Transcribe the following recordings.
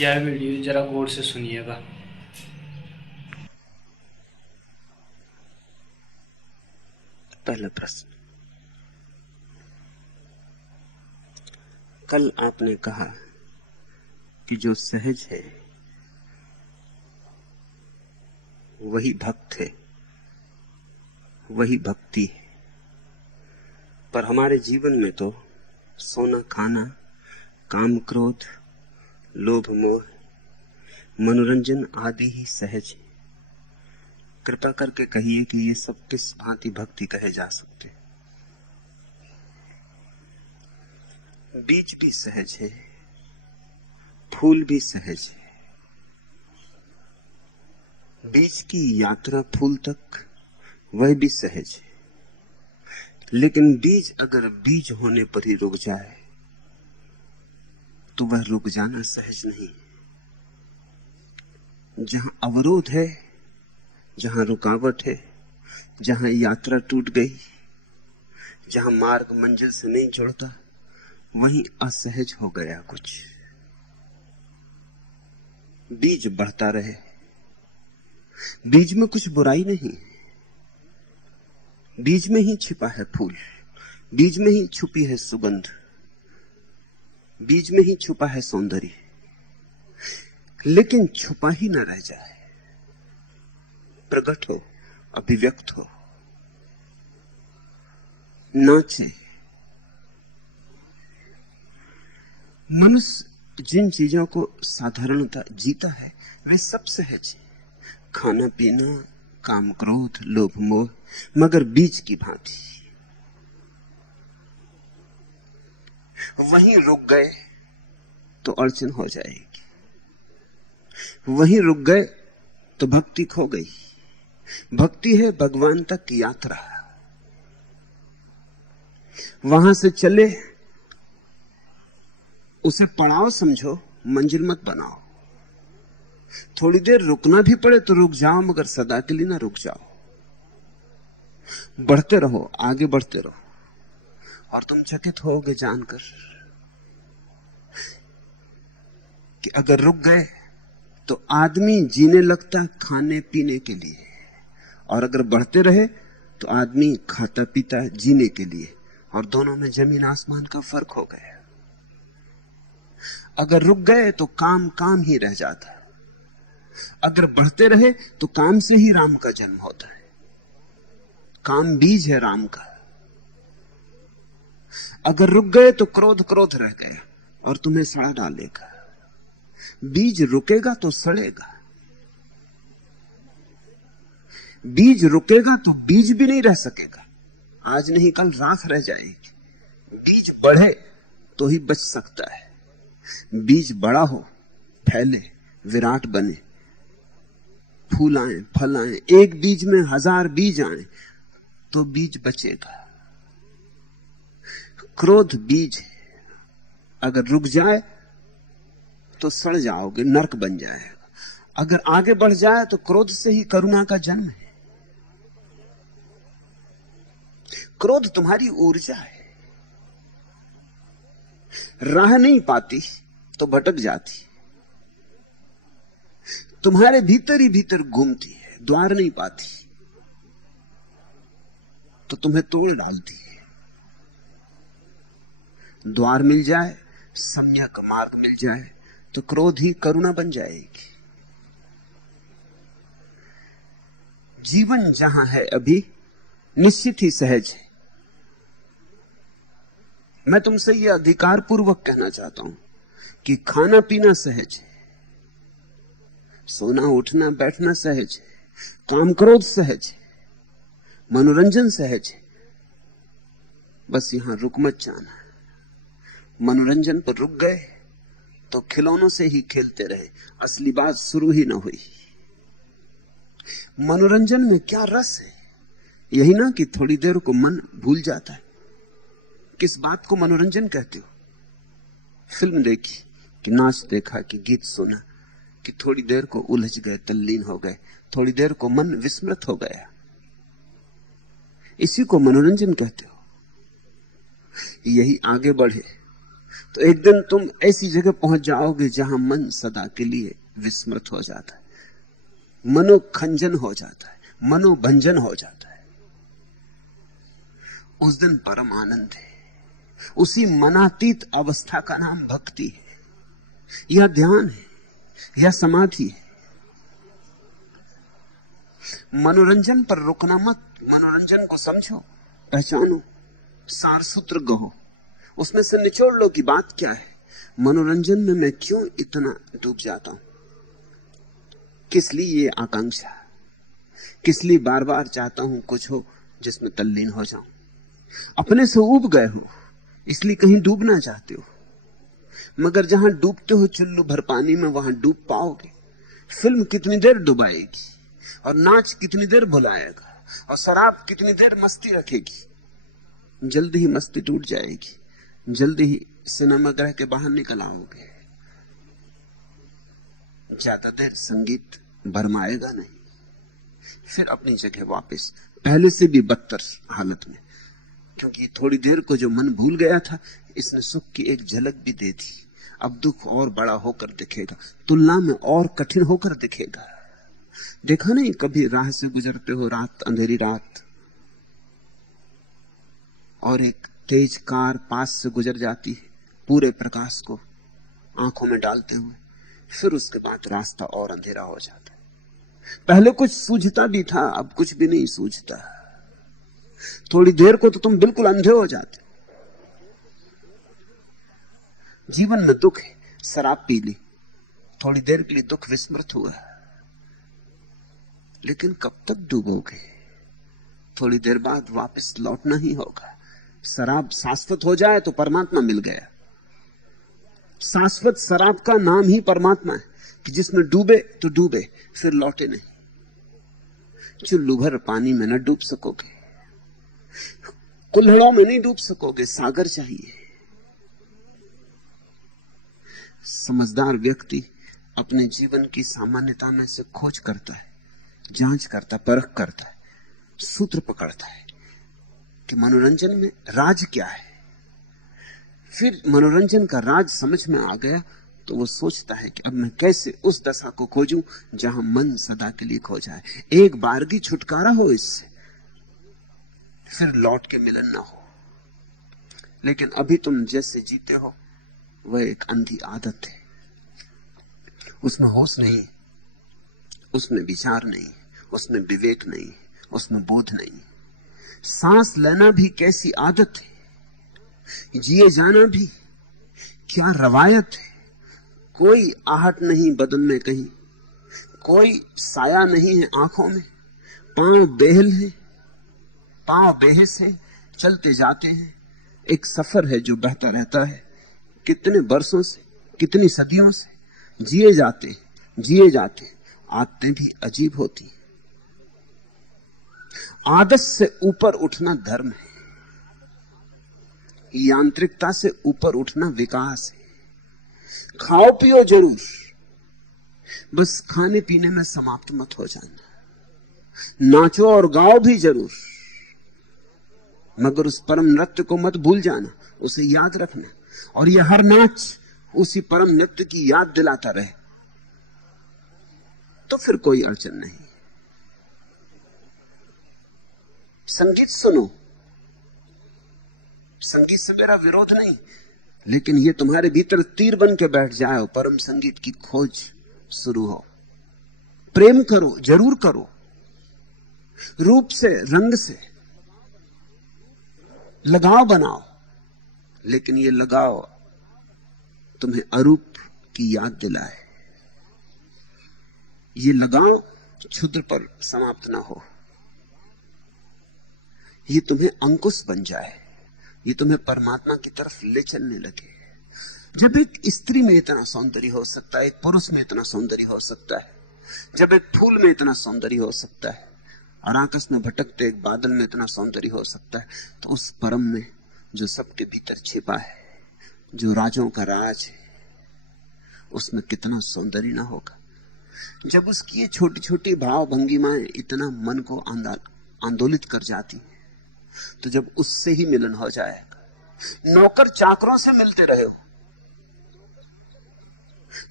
यह वीडियो जरा गौर से सुनिएगा। पहला प्रश्न। कल आपने कहा कि जो सहज है वही भक्त है, वही भक्ति है। पर हमारे जीवन में तो सोना खाना, काम क्रोध, लोभ मोह, मनोरंजन आदि ही सहज है। कृपा करके कहिए कि ये सब किस भांति भक्ति कहे जा सकते हैं। बीज भी सहज है, फूल भी सहज है। बीज की यात्रा फूल तक वह भी सहज है, लेकिन बीज अगर बीज होने पर ही रुक जाए तो वह रुक जाना सहज नहीं। जहां अवरोध है, जहां रुकावट है, जहां यात्रा टूट गई, जहां मार्ग मंजिल से नहीं जुड़ता, वहीं असहज हो गया कुछ। बीज बढ़ता रहे, बीज में कुछ बुराई नहीं। बीज में ही छिपा है फूल, बीज में ही छुपी है सुगंध, बीज में ही छुपा है सौंदर्य। लेकिन छुपा ही न रह जाए, प्रकट हो, अभिव्यक्त हो, नाचे। मनुष्य जिन चीजों को साधारणता जीता है वे सब सहज है। खाना पीना, काम क्रोध, लोभ मोह, मगर बीज की भांति। वहीं रुक गए तो अड़चन हो जाएगी, वहीं रुक गए तो भक्ति खो गई। भक्ति है भगवान तक की यात्रा। वहां से चले उसे पड़ाव समझो, मंजिल मत बनाओ। थोड़ी देर रुकना भी पड़े तो रुक जाओ, मगर सदा के लिए ना रुक जाओ। बढ़ते रहो, आगे बढ़ते रहो। और तुम चकित होगे जानकर कि अगर रुक गए तो आदमी जीने लगता खाने पीने के लिए, और अगर बढ़ते रहे तो आदमी खाता पीता जीने के लिए, और दोनों में जमीन आसमान का फर्क हो गया। अगर रुक गए तो काम काम ही रह जाता, अगर बढ़ते रहे तो काम से ही राम का जन्म होता है। काम बीज है राम का। अगर रुक गए तो क्रोध क्रोध रह गया और तुम्हें सड़ा डालेगा। बीज रुकेगा तो सड़ेगा, बीज रुकेगा तो बीज भी नहीं रह सकेगा। आज नहीं कल राख रह जाएगी। बीज बढ़े तो ही बच सकता है। बीज बड़ा हो, फैले, विराट बने, फूल आए, फल आए, एक बीज में 1000 बीज आए तो बीज बचेगा। क्रोध बीज है, अगर रुक जाए तो सड़ जाओगे, नरक बन जाएगा। अगर आगे बढ़ जाए तो क्रोध से ही करुणा का जन्म है। क्रोध तुम्हारी ऊर्जा है, राह नहीं पाती तो भटक जाती, तुम्हारे भीतर ही भीतर घूमती है, द्वार नहीं पाती तो तुम्हें तोड़ डालती है। द्वार मिल जाए, सम्यक मार्ग मिल जाए तो क्रोध ही करुणा बन जाएगी। जीवन जहां है अभी निश्चित ही सहज है। मैं तुमसे यह अधिकार पूर्वक कहना चाहता हूं कि खाना पीना सहज है, सोना उठना बैठना सहज है, काम क्रोध सहज है, मनोरंजन सहज है। बस यहां रुक मत जाना। मनोरंजन पर रुक गए तो खिलौनों से ही खेलते रहे, असली बात शुरू ही ना हुई। मनोरंजन में क्या रस है? यही ना कि थोड़ी देर को मन भूल जाता है। किस बात को मनोरंजन कहते हो? फिल्म देखी कि नाच देखा कि गीत सुना कि थोड़ी देर को उलझ गए, तल्लीन हो गए, थोड़ी देर को मन विस्मृत हो गया, इसी को मनोरंजन कहते हो। यही आगे बढ़े, तो एक दिन तुम ऐसी जगह पहुंच जाओगे जहां मन सदा के लिए विस्मृत हो जाता है, मनोखंजन हो जाता है, मनोभंजन हो जाता है। उस दिन परम आनंद है। उसी मनातीत अवस्था का नाम भक्ति है, या ध्यान है, या समाधि है। मनोरंजन पर रुकना मत, मनोरंजन को समझो, पहचानो, सारसूत्र गहो, उसमें से निचोड़ लो कि बात क्या है। मनोरंजन में मैं क्यों इतना डूब जाता हूं, किस लिए ये आकांक्षा, किस लिए बार बार चाहता हूं कुछ हो जिसमें तल्लीन हो जाऊं। अपने से ऊब गए हो इसलिए कहीं डूबना चाहते हो, मगर जहां डूबते हो चुल्लू भर पानी में, वहां डूब पाओगे। फिल्म कितनी देर डुबाएगी, और नाच कितनी देर भुलाएगा, और शराब कितनी देर मस्ती रखेगी। जल्दी ही मस्ती टूट जाएगी, जल्दी ही सिनेमा ग्रह के बाहर निकल आओगे। ज्यादा देर संगीत भरमाएगा नहीं, फिर अपनी जगह वापस पहले से भी बदतर हालत में, क्योंकि थोड़ी देर को जो मन भूल गया था, इसने सुख की एक झलक भी दे दी। अब दुख और बड़ा होकर दिखेगा, तुलना में और कठिन होकर दिखेगा। देखा नहीं कभी राह से गुजरते हो रात, अंधेरी रात, और एक तेज कार पास से गुजर जाती है पूरे प्रकाश को आंखों में डालते हुए, फिर उसके बाद रास्ता और अंधेरा हो जाता है। पहले कुछ सूझता भी था, अब कुछ भी नहीं सूझता। थोड़ी देर को तो तुम बिल्कुल अंधे हो जाते। जीवन में दुख है, शराब पी ली, थोड़ी देर के लिए दुख विस्मृत हुआ, लेकिन कब तक डूबोगे? थोड़ी देर बाद वापस लौटना ही होगा। शराब शाश्वत हो जाए तो परमात्मा मिल गया। शाश्वत शराब का नाम ही परमात्मा है कि जिसमें डूबे तो डूबे, फिर लौटे नहीं। चुल्लू भर पानी में न डूब सकोगे, कुल्हड़ों में नहीं डूब सकोगे, सागर चाहिए। समझदार व्यक्ति अपने जीवन की सामान्यता में से खोज करता है, जांच करता, परख करता है, सूत्र पकड़ता है कि मनोरंजन में राज क्या है। फिर मनोरंजन का राज समझ में आ गया तो वो सोचता है कि अब मैं कैसे उस दशा को खोजूं जहां मन सदा के लिए खो जाए, एक बार की छुटकारा हो इससे, फिर लौट के मिलन ना हो। लेकिन अभी तुम जैसे जीते हो वह एक अंधी आदत है, उसमें होश नहीं, उसमें विचार नहीं, उसमें विवेक नहीं, उसमें बोध नहीं। सांस लेना भी कैसी आदत है, जिए जाना भी क्या रवायत है। कोई आहट नहीं बदन में कहीं, कोई साया नहीं है आंखों में, पांव बेहल है, पांव बेहिस है, चलते जाते हैं। एक सफर है जो बहता रहता है, कितने बरसों से, कितनी सदियों से जिए जाते, जिए जाते। आदतें भी अजीब होती। आदत से ऊपर उठना धर्म है, यांत्रिकता से ऊपर उठना विकास है। खाओ पियो जरूर, बस खाने पीने में समाप्त मत हो जाना। नाचो और गाओ भी जरूर, मगर उस परम नृत्य को मत भूल जाना, उसे याद रखना। और यह हर नाच उसी परम नृत्य की याद दिलाता रहे, तो फिर कोई अड़चन नहीं। संगीत सुनो, संगीत से मेरा विरोध नहीं, लेकिन यह तुम्हारे भीतर तीर बन के बैठ जाए, परम संगीत की खोज शुरू हो। प्रेम करो, जरूर करो, रूप से, रंग से लगाव बनाओ, लेकिन यह लगाव तुम्हें अरूप की याद दिलाए। ये लगाव क्षुद्र पर समाप्त ना हो, ये तुम्हें अंकुश बन जाए, ये तुम्हें परमात्मा की तरफ ले चलने लगे। जब एक स्त्री में इतना सौंदर्य हो सकता है, एक पुरुष में इतना सौंदर्य हो सकता है, जब एक फूल में इतना सौंदर्य हो सकता है, और आकाश में भटकते एक बादल में इतना सौंदर्य हो सकता है, तो उस परम में जो सबके भीतर छिपा है, जो राजों का राज है, उसमें कितना सौंदर्य ना होगा। जब उसकी ये छोटी छोटी भाव भंगिमाएं इतना मन को आंदोलित कर जाती, तो जब उससे ही मिलन हो जाएगा। नौकर चाकरों से मिलते रहे हो,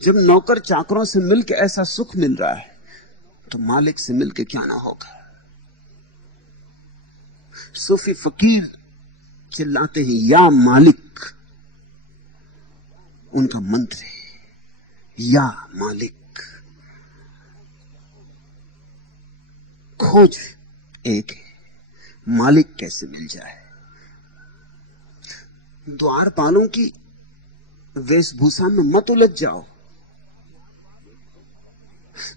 जब नौकर चाकरों से मिलकर ऐसा सुख मिल रहा है तो मालिक से मिलकर क्या ना होगा। सूफी फकीर चिल्लाते हैं या मालिक, उनका मंत्र है या मालिक। खोज एक है, मालिक कैसे मिल जाए। द्वारपालों की वेशभूषा में मत उलझ जाओ।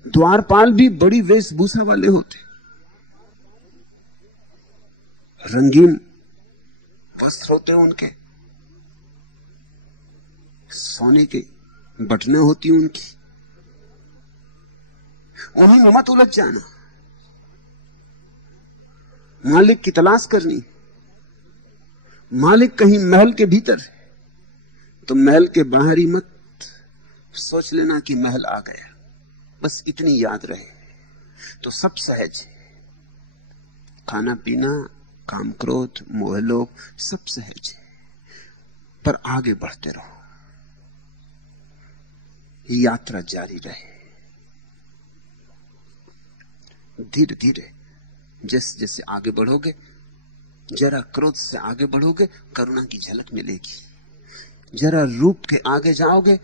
द्वारपाल भी बड़ी वेशभूषा वाले होते, रंगीन वस्त्र होते उनके, सोने के बटने होती उनकी। उन्हीं में मत उलझ जाना। मालिक की तलाश करनी। मालिक कहीं महल के भीतर है तो महल के बाहर ही मत सोच लेना कि महल आ गया। बस इतनी याद रहे तो सब सहज है। खाना पीना, काम क्रोध, मोह लोभ सब सहज है, पर आगे बढ़ते रहो। यात्रा जारी रहे। धीरे धीरे जैसे जैसे आगे बढ़ोगे, जरा क्रोध से आगे बढ़ोगे, करुणा की झलक मिलेगी। जरा रूप के आगे जाओगे,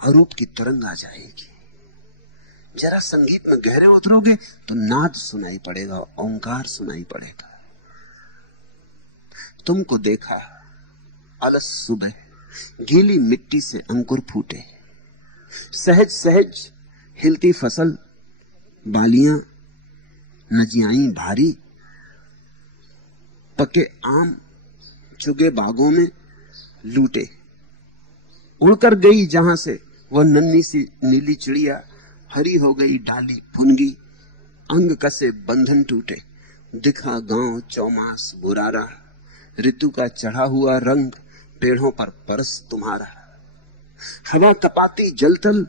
अरूप की तरंग आ जाएगी। जरा संगीत में गहरे उतरोगे तो नाद सुनाई पड़ेगा, ओंकार सुनाई पड़ेगा। तुमको देखा अलस सुबह, गीली मिट्टी से अंकुर फूटे, सहज सहज हिलती फसल, बालियां नजियाई भारी, पके आम चुगे बागों में लूटे। उड़कर गई जहां से वह नन्ही सी नीली चिड़िया, हरी हो गई डाली फुनगी, अंग कसे बंधन टूटे। दिखा गांव चौमास बुरारा, ऋतु का चढ़ा हुआ रंग, पेड़ों पर परस तुम्हारा। हवा कपाती जलतल,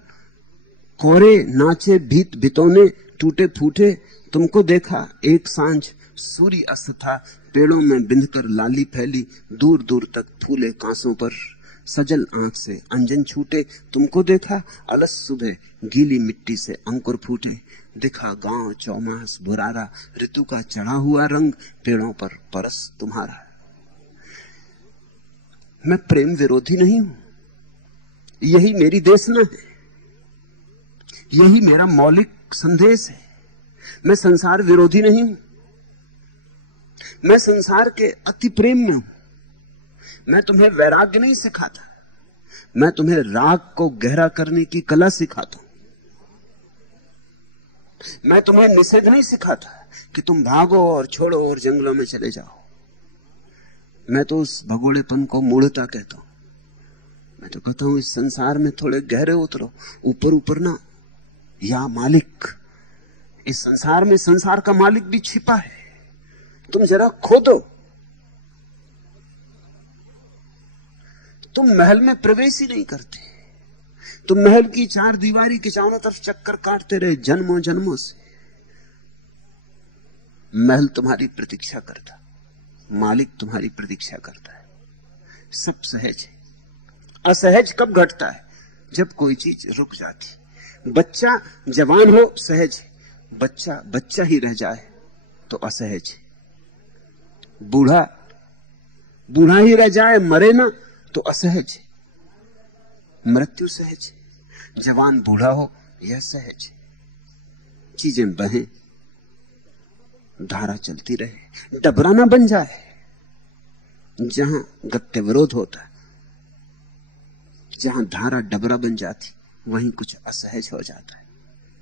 कोरे नाचे भीत भितौने, टूटे फूटे। तुमको देखा एक सांझ, सूर्य अस्त था, पेड़ों में बिंधकर लाली फैली, दूर दूर तक फूले कांसों पर, सजल आंख से अंजन छूटे। तुमको देखा अलस सुबह, गीली मिट्टी से अंकुर फूटे। दिखा गांव चौमास बुरारा, ऋतु का चढ़ा हुआ रंग, पेड़ों पर परस तुम्हारा। मैं प्रेम विरोधी नहीं हूं, यही मेरी देशना है, यही मेरा मौलिक संदेश है। मैं संसार विरोधी नहीं हूं, मैं संसार के अति प्रेम में हूं। मैं तुम्हें वैराग्य नहीं सिखाता, मैं तुम्हें राग को गहरा करने की कला सिखाता हूं। मैं तुम्हें निषेध नहीं सिखाता कि तुम भागो और छोड़ो और जंगलों में चले जाओ। मैं तो उस भगोड़ेपन को मूढ़ता कहता हूं। मैं तो कहता हूं इस संसार में थोड़े गहरे उतरो, ऊपर ऊपर ना। या मालिक, इस संसार में संसार का मालिक भी छिपा है, तुम जरा खोदो। तुम महल में प्रवेश ही नहीं करते, तुम महल की चार दीवारी के चारों तरफ चक्कर काटते रहे जन्मों जन्मों से। महल तुम्हारी प्रतीक्षा करता, मालिक तुम्हारी प्रतीक्षा करता है। सब सहज है। असहज कब घटता है? जब कोई चीज रुक जाती। बच्चा जवान हो सहज है, बच्चा बच्चा ही रह जाए तो असहज है। बूढ़ा बूढ़ा ही रह जाए, मरे ना तो असहज है। मृत्यु सहज है। जवान बूढ़ा हो यह सहज है। चीजें बहें, धारा चलती रहे, डबरा ना बन जाए। जहां गत्य विरोध होता है, जहां धारा डबरा बन जाती, वहीं कुछ असहज हो जाता है।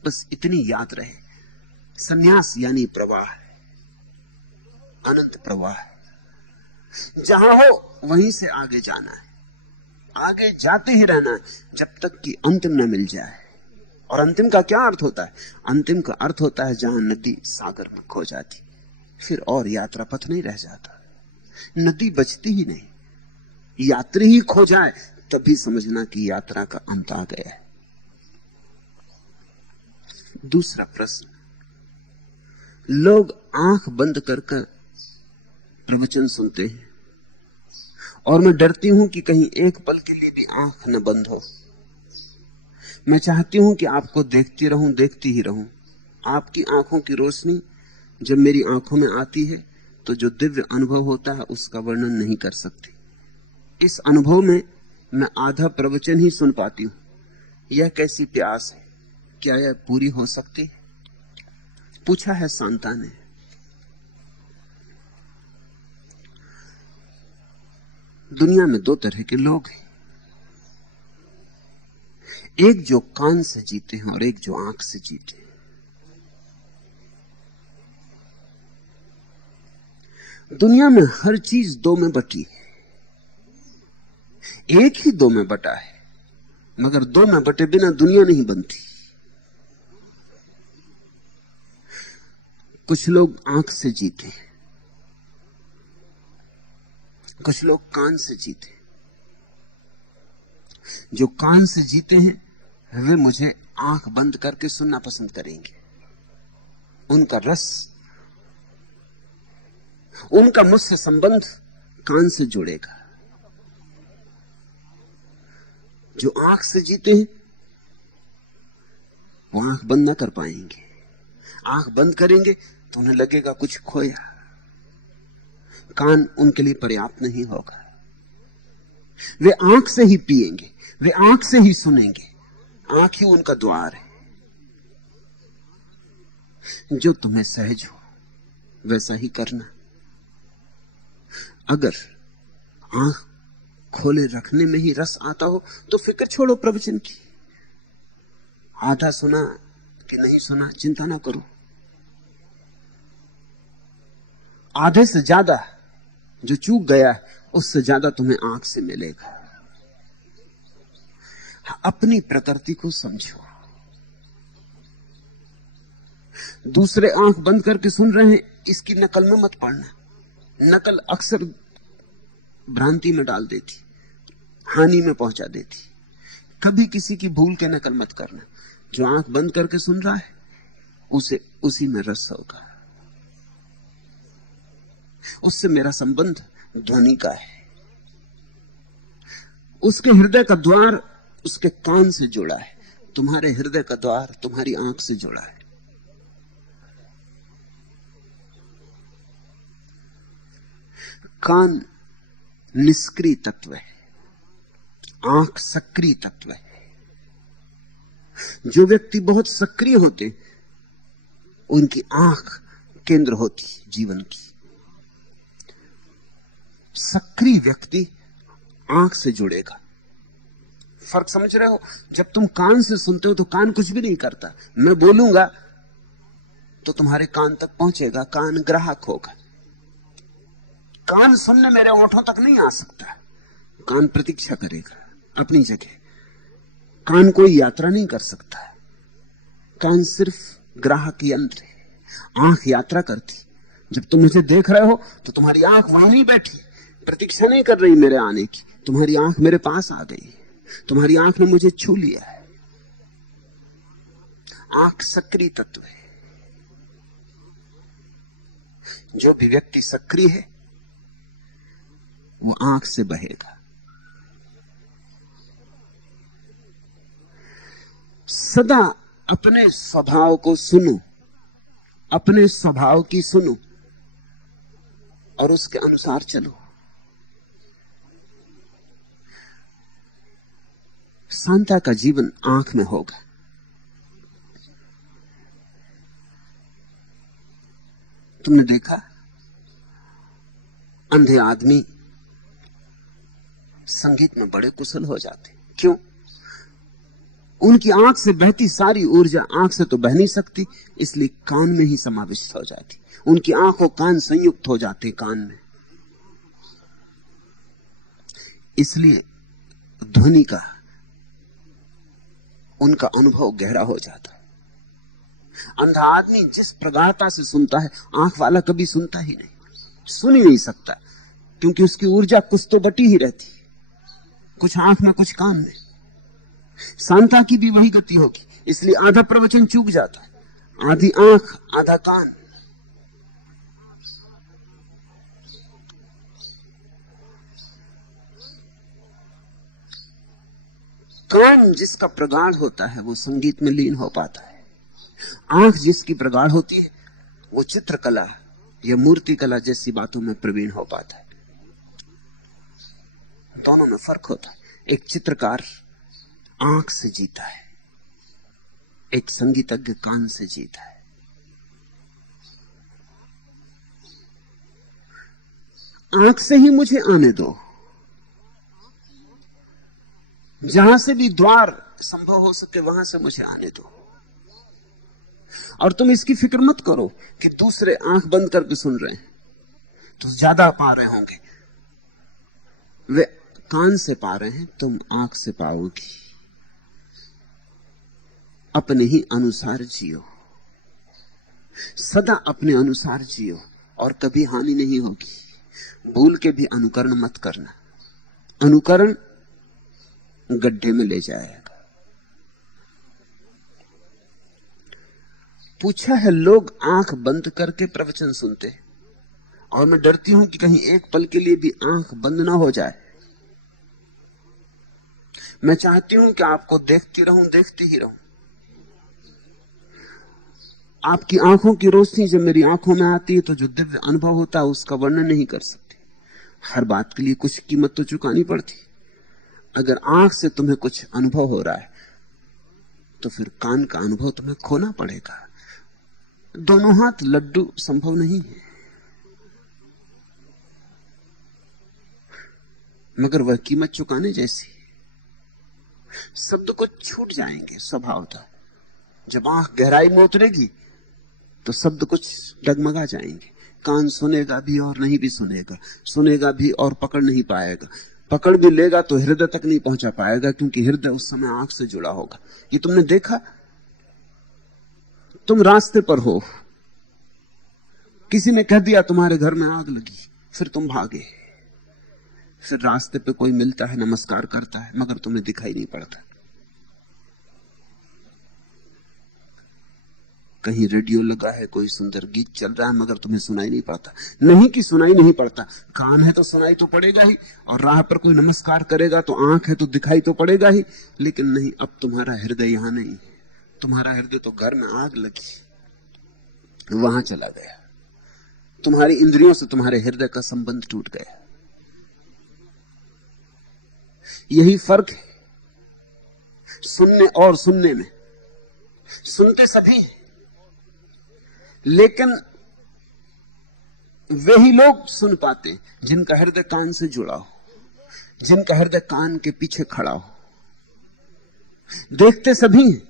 बस इतनी याद रहे, संन्यास यानी प्रवाह है, अनंत प्रवाह है। जहां हो वहीं से आगे जाना है, आगे जाते ही रहना है जब तक कि अंतिम न मिल जाए। और अंतिम का क्या अर्थ होता है? अंतिम का अर्थ होता है जहां नदी सागर में खो जाती, फिर और यात्रा पथ नहीं रह जाता, नदी बचती ही नहीं। यात्री ही खो जाए तभी समझना कि यात्रा का अंत आ गया है। दूसरा प्रश्न, लोग आंख बंद कर प्रवचन सुनते हैं और मैं डरती हूं कि कहीं एक पल के लिए भी आंख न बंद हो मैं चाहती हूं कि आपको देखती रहूं, देखती ही रहूं। आपकी आंखों की रोशनी जब मेरी आंखों में आती है तो जो दिव्य अनुभव होता है उसका वर्णन नहीं कर सकती। इस अनुभव में मैं आधा प्रवचन ही सुन पाती हूं। यह कैसी प्यास है, क्या यह पूरी हो सकती? पूछा है शांता ने। दुनिया में दो तरह के लोग हैं, एक जो कान से जीते हैं और एक जो आंख से जीते हैं। दुनिया में हर चीज दो में बटी है, एक ही दो में बटा है, मगर दो में बटे बिना दुनिया नहीं बनती। कुछ लोग आंख से जीते हैं, कुछ लोग कान से जीते हैं। जो कान से जीते हैं वे मुझे आंख बंद करके सुनना पसंद करेंगे। उनका रस, उनका मुझसे संबंध कान से जुड़ेगा। जो आंख से जीते हैं वो आंख बंद ना कर पाएंगे। आंख बंद करेंगे तो उन्हें लगेगा कुछ खोया। कान उनके लिए पर्याप्त नहीं होगा। वे आंख से ही पिएंगे, वे आंख से ही सुनेंगे। आंख ही उनका द्वार है। जो तुम्हें सहज हो वैसा ही करना। अगर आंख खोले रखने में ही रस आता हो तो फिक्र छोड़ो प्रवचन की। आधा सुना कि नहीं सुना चिंता ना करो। आधे से ज्यादा जो चूक गया है उससे ज्यादा तुम्हें आंख से मिलेगा। अपनी प्रकृति को समझो। दूसरे आंख बंद करके सुन रहे हैं, इसकी नकल में मत पड़ना। नकल अक्सर भ्रांति में डाल देती, हानि में पहुंचा देती। कभी किसी की भूल के नकल मत करना। जो आंख बंद करके सुन रहा है उसे उसी में रस होगा। उससे मेरा संबंध ध्वनि का है। उसके हृदय का द्वार उसके कान से जुड़ा है, तुम्हारे हृदय का द्वार तुम्हारी आंख से जुड़ा है। कान निष्क्रिय तत्व है, आंख सक्रिय तत्व है। जो व्यक्ति बहुत सक्रिय होते उनकी आंख केंद्र होती जीवन की। सक्रिय व्यक्ति आंख से जुड़ेगा। फर्क समझ रहे हो? जब तुम कान से सुनते हो तो कान कुछ भी नहीं करता। मैं बोलूंगा तो तुम्हारे कान तक पहुंचेगा, कान ग्राहक होगा। कान सुनने मेरे होठों तक नहीं आ सकता। कान प्रतीक्षा करेगा अपनी जगह। कान कोई यात्रा नहीं कर सकता। कान सिर्फ ग्राहक यंत्र है। आंख यात्रा करती। जब तुम मुझे देख रहे हो तो तुम्हारी आंख वहां नहीं बैठी, प्रतीक्षा नहीं कर रही मेरे आने की। तुम्हारी आंख मेरे पास आ गई। तुम्हारी आंख ने मुझे छू लिया है। आंख सक्रिय तत्व है। जो भी व्यक्ति सक्रिय है वो आंख से बहेगा। सदा अपने स्वभाव को सुनो, अपने स्वभाव की सुनो और उसके अनुसार चलो। शांता का जीवन आंख में होगा। तुमने देखा अंधे आदमी संगीत में बड़े कुशल हो जाते। क्यों? उनकी आंख से बहती सारी ऊर्जा आंख से तो बह नहीं सकती, इसलिए कान में ही समाविष्ट हो जाती। उनकी आंख और कान संयुक्त हो जाते कान में। इसलिए ध्वनि का उनका अनुभव गहरा हो जाता। अंधा आदमी जिस प्रगाढ़ता से सुनता है आंख वाला कभी सुनता ही नहीं, सुन ही नहीं सकता, क्योंकि उसकी ऊर्जा कुछ तो बटी ही रहती, कुछ आंख में कुछ कान में। शांता की भी वही गति होगी, इसलिए आधा प्रवचन चूक जाता है। आधी आंख आधा कान। कान जिसका प्रगाढ़ होता है वो संगीत में लीन हो पाता है। आंख जिसकी प्रगाढ़ होती है वो चित्रकला या मूर्ति कला जैसी बातों में प्रवीण हो पाता है। दोनों में फर्क होता है। एक चित्रकार आंख से जीता है, एक संगीतज्ञ कान से जीता है। आंख से ही मुझे आने दो, जहां से भी द्वार संभव हो सके वहां से मुझे आने दो। और तुम इसकी फिक्र मत करो कि दूसरे आंख बंद करके सुन रहे हैं तो ज्यादा पा रहे होंगे। वे कान से पा रहे हैं, तुम आंख से पाओगी। अपने ही अनुसार जियो, सदा अपने अनुसार जियो और कभी हानि नहीं होगी। भूल के भी अनुकरण मत करना, अनुकरण गड्ढे में ले जाएगा। पूछा है, लोग आंख बंद करके प्रवचन सुनते और मैं डरती हूं कि कहीं एक पल के लिए भी आंख बंद ना हो जाए। मैं चाहती हूं कि आपको देखती रहूं, देखती ही रहूं। आपकी आंखों की रोशनी जब मेरी आंखों में आती है तो जो दिव्य अनुभव होता है उसका वर्णन नहीं कर सकती। हर बात के लिए कुछ कीमत तो चुकानी पड़ती। अगर आंख से तुम्हें कुछ अनुभव हो रहा है तो फिर कान का अनुभव तुम्हें खोना पड़ेगा। दोनों हाथ लड्डू संभव नहीं है, मगर वह कीमत चुकाने जैसी। शब्द कुछ छूट जाएंगे स्वभावतः। जब आंख गहराई में उतरेगी तो शब्द कुछ डगमगा जाएंगे। कान सुनेगा भी और नहीं भी सुनेगा, सुनेगा भी और पकड़ नहीं पाएगा। पकड़ भी लेगा तो हृदय तक नहीं पहुंचा पाएगा, क्योंकि हृदय उस समय आंख से जुड़ा होगा। ये तुमने देखा, तुम रास्ते पर हो, किसी ने कह दिया तुम्हारे घर में आग लगी, फिर तुम भागे। फिर रास्ते पे कोई मिलता है, नमस्कार करता है, मगर तुम्हें दिखाई नहीं पड़ता। कहीं रेडियो लगा है, कोई सुंदर गीत चल रहा है, मगर तुम्हें सुनाई नहीं पड़ता। नहीं कि सुनाई नहीं पड़ता, कान है तो सुनाई तो पड़ेगा ही, और राह पर कोई नमस्कार करेगा तो आंख है तो दिखाई तो पड़ेगा ही। लेकिन नहीं, अब तुम्हारा हृदय यहां नहीं है। तुम्हारा हृदय तो घर में आग लगी, वहां चला गया। तुम्हारी इंद्रियों से तुम्हारे हृदय का संबंध टूट गया। यही फर्क है सुनने और सुनने में। सुनते सभी, लेकिन वे ही लोग सुन पाते जिनका हृदय कान से जुड़ा हो, जिनका हृदय कान के पीछे खड़ा हो। देखते सभी हैं,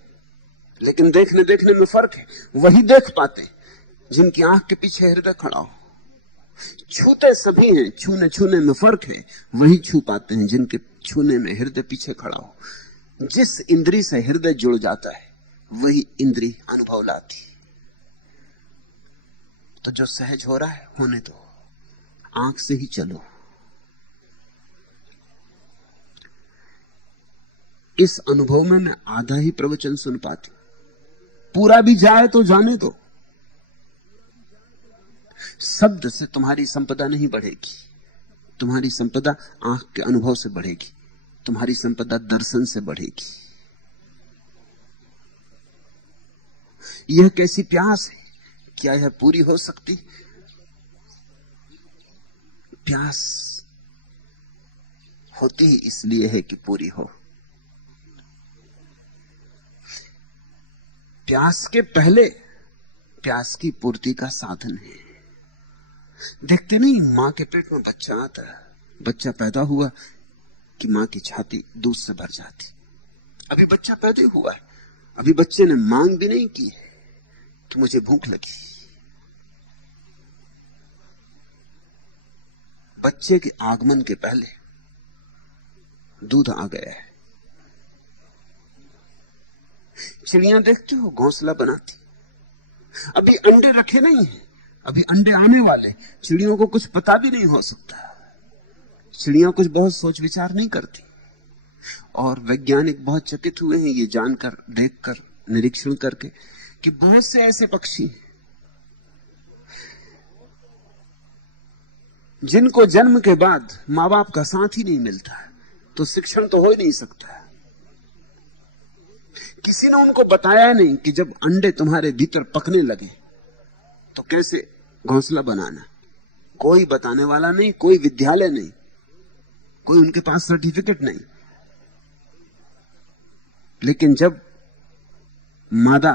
लेकिन देखने देखने में फर्क है। वही देख पाते जिनकी आंख के पीछे हृदय खड़ा हो। छूते सभी हैं, छूने छूने में फर्क है। वही छू पाते हैं जिनके छूने में हृदय पीछे खड़ा हो। जिस इंद्री से हृदय जुड़ जाता है वही इंद्री अनुभव लाती। तो जो सहज हो रहा है होने दो, आंख से ही चलो। इस अनुभव में मैं आधा ही प्रवचन सुन पाती, पूरा भी जाए तो जाने दो। शब्द से तुम्हारी संपदा नहीं बढ़ेगी, तुम्हारी संपदा आंख के अनुभव से बढ़ेगी, तुम्हारी संपदा दर्शन से बढ़ेगी। यह कैसी प्यास है, क्या यह पूरी हो सकती? प्यास होती ही इसलिए है कि पूरी हो। प्यास के पहले प्यास की पूर्ति का साधन है। देखते नहीं, मां के पेट में बच्चा आता है, बच्चा पैदा हुआ कि मां की छाती दूध से भर जाती। अभी बच्चा पैदा हुआ है, अभी बच्चे ने मांग भी नहीं की है कि मुझे भूख लगी। बच्चे के आगमन के पहले दूध आ गया है। चिड़ियां देखते हो घोंसला बनाती, अभी अंडे रखे नहीं है, अभी अंडे आने वाले। चिड़ियों को कुछ पता भी नहीं हो सकता, चिड़ियां कुछ बहुत सोच विचार नहीं करती। और वैज्ञानिक बहुत चकित हुए हैं ये जानकर, देखकर, निरीक्षण करके कि बहुत से ऐसे पक्षी जिनको जन्म के बाद माँ बाप का साथ ही नहीं मिलता, तो शिक्षण तो हो ही नहीं सकता। किसी ने उनको बताया नहीं कि जब अंडे तुम्हारे भीतर पकने लगे तो कैसे घोंसला बनाना। कोई बताने वाला नहीं, कोई विद्यालय नहीं, कोई उनके पास सर्टिफिकेट नहीं। लेकिन जब मादा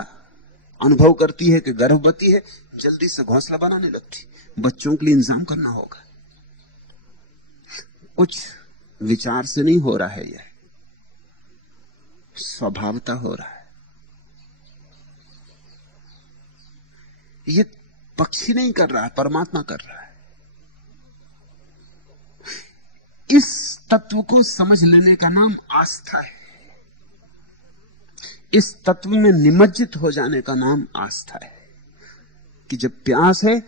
अनुभव करती है कि गर्भवती है, जल्दी से घोंसला बनाने लगती। बच्चों के लिए इंतजाम करना होगा। कुछ विचार से नहीं हो रहा है, यह स्वभावता हो रहा है। ये पक्षी नहीं कर रहा है, परमात्मा कर रहा है। इस तत्व को समझ लेने का नाम आस्था है। इस तत्व में निमज्जित हो जाने का नाम आस्था है कि जब प्यास है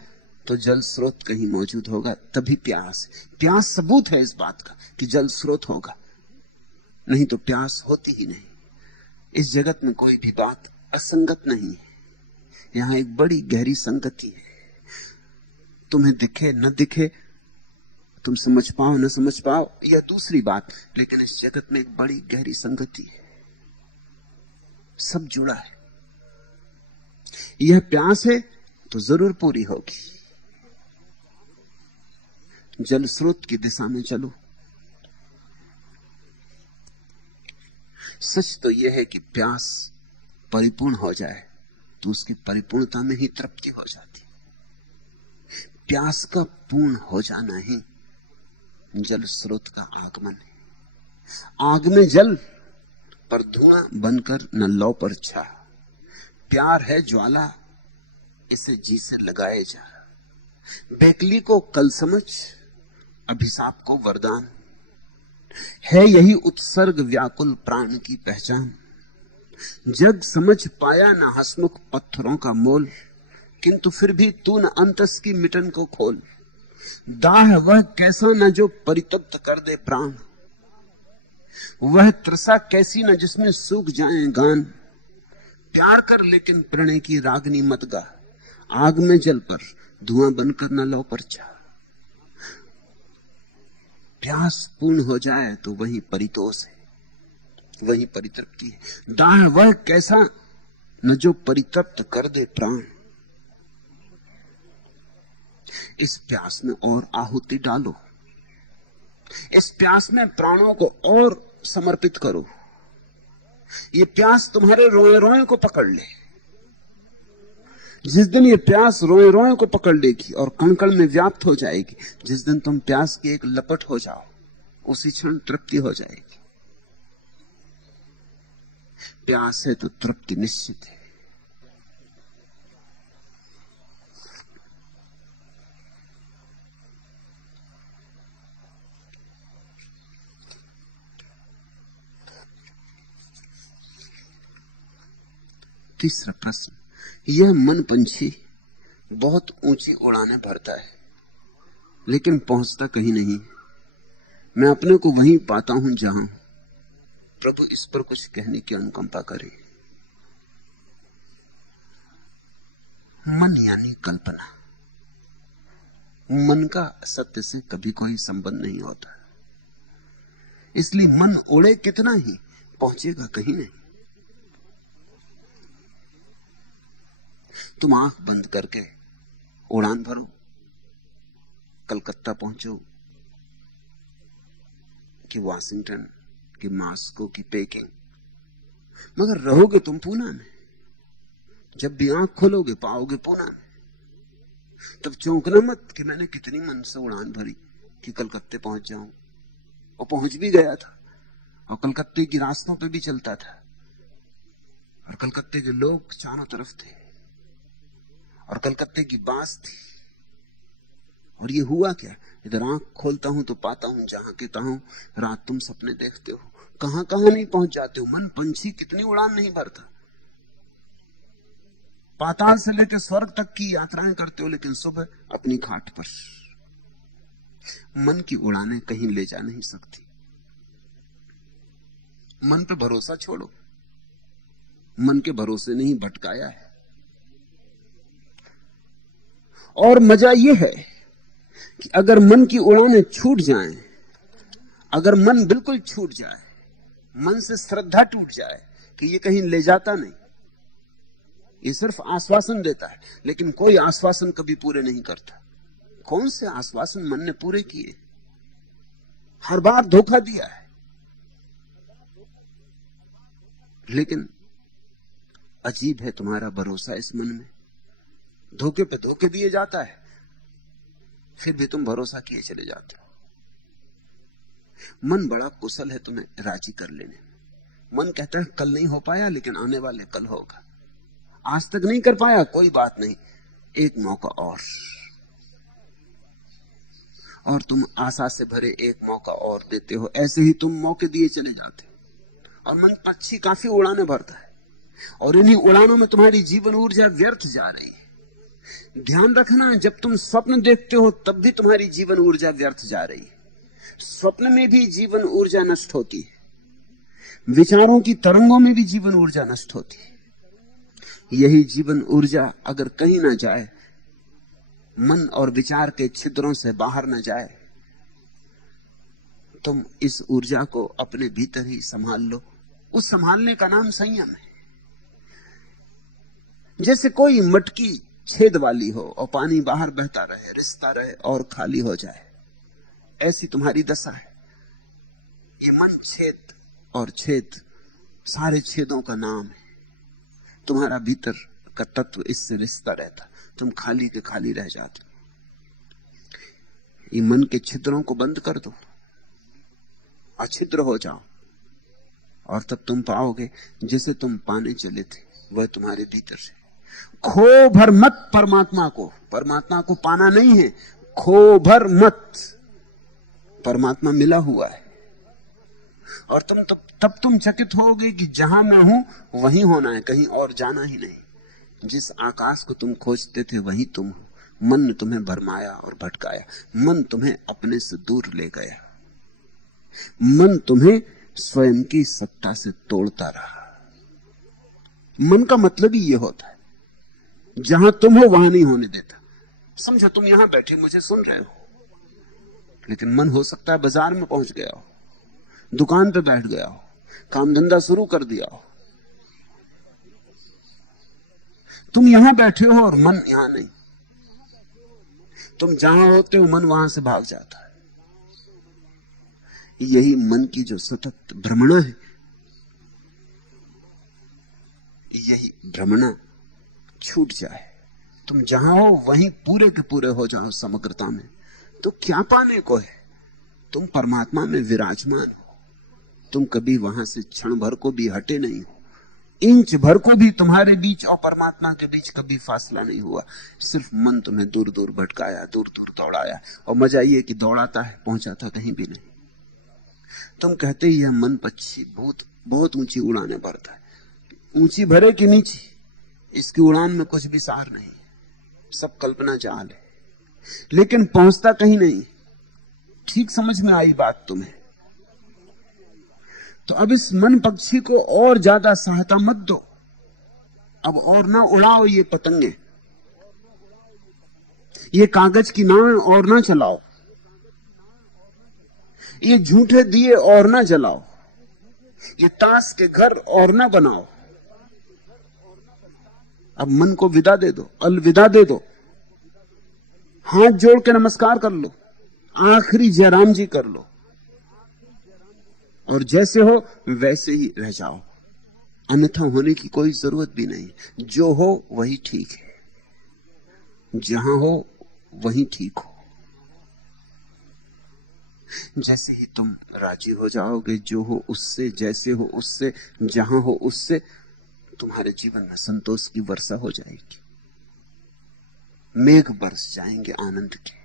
तो जल स्रोत कहीं मौजूद होगा, तभी प्यास है। प्यास सबूत है इस बात का कि जल स्रोत होगा, नहीं तो प्यास होती ही नहीं। इस जगत में कोई भी बात असंगत नहीं है। यहां एक बड़ी गहरी संगति है। तुम्हें दिखे न दिखे, तुम समझ पाओ न समझ पाओ, यह दूसरी बात, लेकिन इस जगत में एक बड़ी गहरी संगति है। सब जुड़ा है। यह प्यास है तो जरूर पूरी होगी। जल स्रोत की दिशा में चलो। सच तो यह है कि प्यास परिपूर्ण हो जाए तो उसकी परिपूर्णता में ही तृप्ति हो जाती। प्यास का पूर्ण हो जाना ही जल स्रोत का आगमन है। आग में जल पर धुआं बनकर न लौ पर छा। प्यार है ज्वाला, इसे जी से लगाए जा। बैकली को कल समझ, अभिशाप को वरदान है। यही उत्सर्ग व्याकुल प्राण की पहचान। जग समझ पाया न हसमुख पत्थरों का मोल, किंतु फिर भी तू न अंतस की मिटन को खोल। दाह वह कैसा न जो परितप्त कर दे प्राण, वह त्रसा कैसी न जिसमें सूख जाए गान। प्यार कर लेकिन प्रणय की रागनी मत गा, आग में जल पर धुआं बनकर न लो पर छा। प्यास पूर्ण हो जाए तो वही परितोष है, वही परितृप्ति है। दाह वह कैसा न जो परितप्त कर दे प्राण। इस प्यास में और आहुति डालो, इस प्यास में प्राणों को और समर्पित करो। ये प्यास तुम्हारे रोए रोए को पकड़ ले। जिस दिन ये प्यास रोए रोए को पकड़ लेगी और कण-कण में व्याप्त हो जाएगी, जिस दिन तुम प्यास की एक लपट हो जाओ, उसी क्षण तृप्ति हो जाएगी। प्यास है तो तृप्ति निश्चित है। तीसरा प्रश्न, यह मन पंछी बहुत ऊंची उड़ानें भरता है लेकिन पहुंचता कहीं नहीं। मैं अपने को वहीं पाता हूं जहां। प्रभु इस पर कुछ कहने की अनुकंपा करे। मन यानी कल्पना। मन का सत्य से कभी कोई संबंध नहीं होता, इसलिए मन उड़े कितना ही पहुंचेगा कहीं नहीं। तुम आंख बंद करके उड़ान भरो, कलकत्ता पहुंचो कि वाशिंगटन कि मॉस्को की पेकिंग, मगर रहोगे तुम पूना में। जब भी आंख खोलोगे पाओगे पूना में। तब चौंकना मत कि मैंने कितनी मन से उड़ान भरी कि कलकत्ते पहुंच जाऊं, और पहुंच भी गया था, और कलकत्ते की रास्तों पे भी चलता था, और कलकत्ते के लोग चारों तरफ थे, और कलकत्ते की बास थी। और ये हुआ क्या, इधर आंख खोलता हूं तो पाता हूं जहां के तहां। रात तुम सपने देखते हो, कहां कहां नहीं पहुंच जाते हो। मन पंछी कितनी उड़ान नहीं भरता। पाताल से लेकर स्वर्ग तक की यात्राएं करते हो, लेकिन सुबह अपनी खाट पर। मन की उड़ानें कहीं ले जा नहीं सकती। मन पे भरोसा छोड़ो, मन के भरोसे नहीं भटकाया है। और मजा यह है कि अगर मन की उड़ानें छूट जाएं, अगर मन बिल्कुल छूट जाए, मन से श्रद्धा टूट जाए कि ये कहीं ले जाता नहीं, ये सिर्फ आश्वासन देता है, लेकिन कोई आश्वासन कभी पूरे नहीं करता। कौन से आश्वासन मन ने पूरे किए? हर बार धोखा दिया है। लेकिन अजीब है तुम्हारा भरोसा इस मन में, धोखे पे धोखे दिए जाता है, फिर भी तुम भरोसा किए चले जाते हो। मन बड़ा कुशल है तुम्हें राजी कर लेने में। मन कहता है कल नहीं हो पाया, लेकिन आने वाले कल होगा। आज तक नहीं कर पाया, कोई बात नहीं, एक मौका और तुम आशा से भरे एक मौका और देते हो। ऐसे ही तुम मौके दिए चले जाते हो और मन पक्षी काफी उड़ाने भरता है, और इन्हीं उड़ानों में तुम्हारी जीवन ऊर्जा व्यर्थ जा रही है। ध्यान रखना, जब तुम स्वप्न देखते हो तब भी तुम्हारी जीवन ऊर्जा व्यर्थ जा रही है। स्वप्न में भी जीवन ऊर्जा नष्ट होती है, विचारों की तरंगों में भी जीवन ऊर्जा नष्ट होती है। यही जीवन ऊर्जा अगर कहीं ना जाए, मन और विचार के छिद्रों से बाहर न जाए, तुम इस ऊर्जा को अपने भीतर ही संभाल लो। उस संभालने का नाम संयम है। जैसे कोई मटकी छेद वाली हो और पानी बाहर बहता रहे, रिसता रहे और खाली हो जाए, ऐसी तुम्हारी दशा है। ये मन छेद और छेद, सारे छेदों का नाम है। तुम्हारा भीतर का तत्व इससे रिश्ता रहता, तुम खाली के खाली रह जाते। ये मन के छिद्रों को बंद कर दो, अछिद्र हो जाओ, और तब तुम पाओगे जिसे तुम पाने चले थे वह तुम्हारे भीतर है। खो भर मत परमात्मा को। परमात्मा को पाना नहीं है, खो भर मत। परमात्मा मिला हुआ है, और तब तुम चकित होगे कि जहां मैं हूं वहीं होना है, कहीं और जाना ही नहीं। जिस आकाश को तुम खोजते थे वहीं तुम हो। मन ने तुम्हें भरमाया और भटकाया, मन तुम्हें अपने से दूर ले गया, मन तुम्हें स्वयं की सत्ता से तोड़ता रहा। मन का मतलब ही यह होता है, जहां तुम हो वहां नहीं होने देता। समझो तुम यहां बैठे मुझे सुन रहे हो, लेकिन मन हो सकता है बाजार में पहुंच गया हो, दुकान पे बैठ गया हो, काम धंधा शुरू कर दिया हो। तुम यहां बैठे हो और मन यहां नहीं। तुम जहां होते हो मन वहां से भाग जाता है। यही मन की जो सतत भ्रमणा है, यही भ्रमणा छूट जाए, तुम जहां हो वहीं पूरे के पूरे हो जाओ समग्रता में, तो क्या पाने को है? तुम परमात्मा में विराजमान हो। तुम कभी वहां से क्षण भर को भी हटे नहीं हो। इंच भर को भी तुम्हारे बीच और परमात्मा के बीच कभी फासला नहीं हुआ। सिर्फ मन तुम्हें दूर दूर भटकाया, दूर दूर दौड़ाया, और मजा ये कि दौड़ाता है, पहुंचाता कहीं भी नहीं। तुम कहते ही यह मन पक्षी बहुत ऊंची उड़ाने भरता है। ऊंची भरे कि नीची, इसकी उड़ान में कुछ भी सार नहीं, सब कल्पना जाल है, लेकिन पहुंचता कहीं नहीं। ठीक समझ में आई बात तुम्हें? तो अब इस मन पक्षी को और ज्यादा सहायता मत दो। अब और ना उड़ाओ ये पतंगे, ये कागज की नावें और ना चलाओ, ये झूठे दिए और ना जलाओ, ये ताश के घर और ना बनाओ। अब मन को विदा दे दो, अलविदा दे दो, हाथ जोड़ के नमस्कार कर लो, आखिरी जयराम जी कर लो, और जैसे हो वैसे ही रह जाओ। अन्यथा होने की कोई जरूरत भी नहीं। जो हो वही ठीक है, जहां हो वही ठीक हो। जैसे ही तुम राजी हो जाओगे जो हो उससे, जैसे हो उससे, जहां हो उससे, तुम्हारे जीवन में संतोष की वर्षा हो जाएगी, मेघ बरस जाएंगे आनंद के।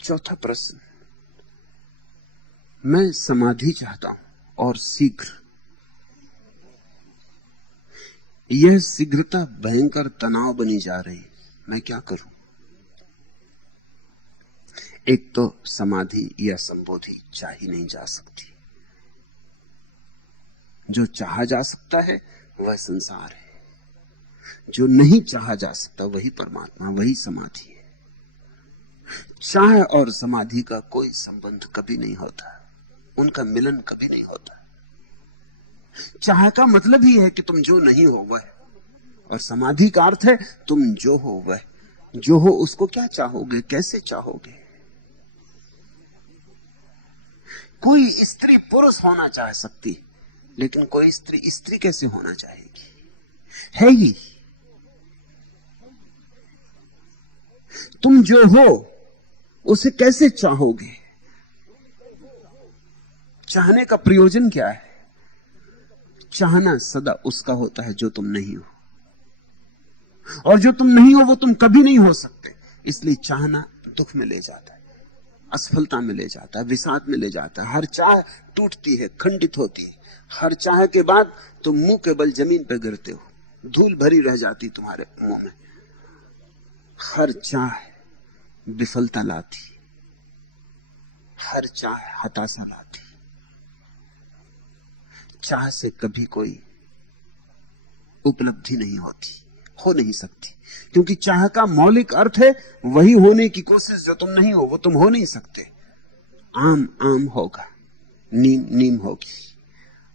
चौथा प्रश्न, मैं समाधि चाहता हूं और शीघ्र। यह शीघ्रता भयंकर तनाव बनी जा रही, मैं क्या करूं? एक तो समाधि या संबोधि चाही नहीं जा सकती। जो चाहा जा सकता है वह संसार है। जो नहीं चाहा जा सकता वही परमात्मा, वही समाधि है। चाह और समाधि का कोई संबंध कभी नहीं होता, उनका मिलन कभी नहीं होता। चाह का मतलब ही है कि तुम जो नहीं हो वह, और समाधि का अर्थ है तुम जो हो वह। जो हो उसको क्या चाहोगे, कैसे चाहोगे? कोई स्त्री पुरुष होना चाह सकती, लेकिन कोई स्त्री स्त्री कैसे होना चाहेगी? है ही। तुम जो हो उसे कैसे चाहोगे? चाहने का प्रयोजन क्या है? चाहना सदा उसका होता है जो तुम नहीं हो, और जो तुम नहीं हो वो तुम कभी नहीं हो सकते। इसलिए चाहना दुख में ले जाता है, असफलता में ले जाता है, विषाद में ले जाता है। हर चाह टूटती है, खंडित होती है। हर चाह के बाद तुम मुंह के बल जमीन पर गिरते हो, धूल भरी रह जाती तुम्हारे मुंह में। हर चाह विफलता लाती, हर चाह हताशा लाती। चाह से कभी कोई उपलब्धि नहीं होती, हो नहीं सकती, क्योंकि चाह का मौलिक अर्थ है वही होने की कोशिश जो तुम नहीं हो, वो तुम हो नहीं सकते। आम आम होगा, नीम नीम होगी।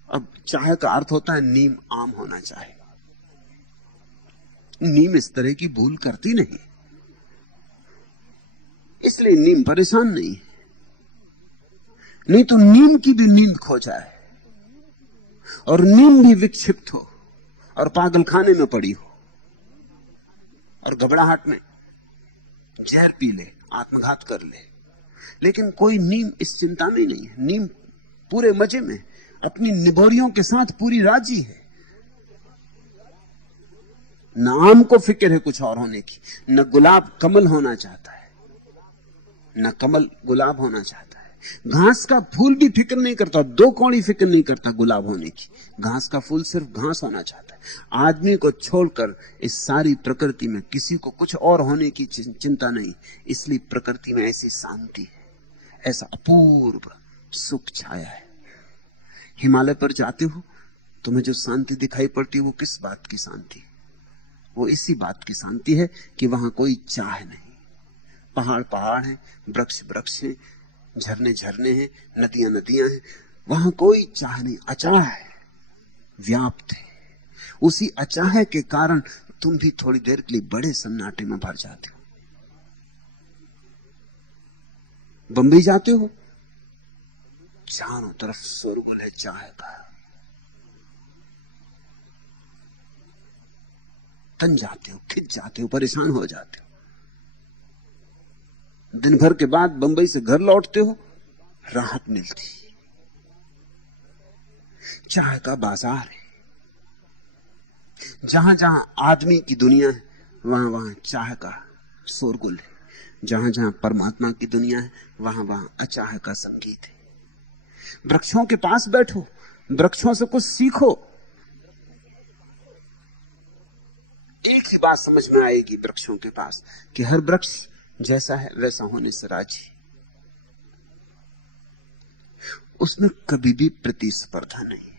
अब चाह का अर्थ होता है नीम आम होना चाहिए। नीम इस तरह की भूल करती नहीं, इसलिए नीम परेशान नहीं। नहीं तो नीम की भी नींद खो जाए और नीम भी विक्षिप्त हो और पागल खाने में पड़ी हो और घबराहट में जहर पी ले, आत्मघात कर ले। लेकिन कोई नीम इस चिंता में नहीं है। नीम पूरे मजे में, अपनी निबोरियों के साथ पूरी राजी है। न आम को फिक्र है कुछ और होने की, न गुलाब कमल होना चाहता है, न कमल गुलाब होना चाहता है। घास का फूल भी फिक्र नहीं करता, दो कौड़ी फिक्र नहीं करता गुलाब होने की। घास का फूल सिर्फ घास होना चाहता है। आदमी को छोड़कर इस सारी प्रकृति में किसी को कुछ और होने की चिंता नहीं। इसलिए प्रकृति में ऐसी शांति है, ऐसा अपूर्व सुख छाया है। हिमालय पर जाते हो, तुम्हें जो शांति दिखाई पड़ती है वो किस बात की शांति? वो इसी बात की शांति है कि वहां कोई चाह नहीं। पहाड़ पहाड़ हैं, वृक्ष वृक्ष हैं, झरने झरने हैं, नदियां नदियां हैं। वहां कोई चाह नहीं, अचाह है, व्याप्त है। उसी अचाह के कारण तुम भी थोड़ी देर के लिए बड़े सन्नाटे में भर जाते हो। बंबई जाते हो, चारों तरफ शोरगुल है चाह का। तन जाते हो, खिंच जाते हो, परेशान हो जाते हो। दिन भर के बाद बंबई से घर लौटते हो, राहत मिलती। चाह का बाजार है। जहां जहां आदमी की दुनिया है वहां वहां चाह का शोरगुल है। जहां जहां परमात्मा की दुनिया है वहां वहां अचाह का संगीत है। वृक्षों के पास बैठो, वृक्षों से कुछ सीखो। एक ही बात समझ में आएगी वृक्षों के पास कि हर वृक्ष जैसा है वैसा होने से राजी। उसमें कभी भी प्रतिस्पर्धा नहीं।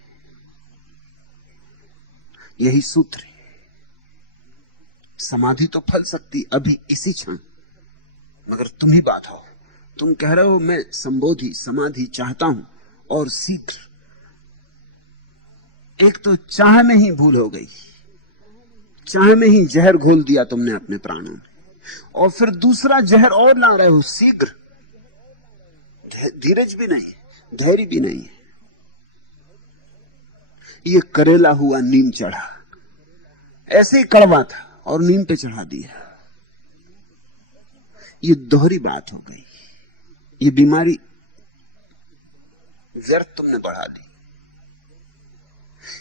यही सूत्र है। समाधि तो फल सकती अभी इसी क्षण, मगर तुम ही बाधा हो। तुम कह रहे हो मैं संबोधि समाधि चाहता हूं और शीघ्र। एक तो चाह में ही भूल हो गई, चाह में ही जहर घोल दिया तुमने अपने प्राणों में, और फिर दूसरा जहर और ला रहे हो शीघ्र। धीरज भी नहीं, धैर्य भी नहीं है। ये करेला हुआ नीम चढ़ा, ऐसे ही कड़वा था और नीम पे चढ़ा दिया। ये दोहरी बात हो गई। ये बीमारी व्यर्थ तुमने बढ़ा दी।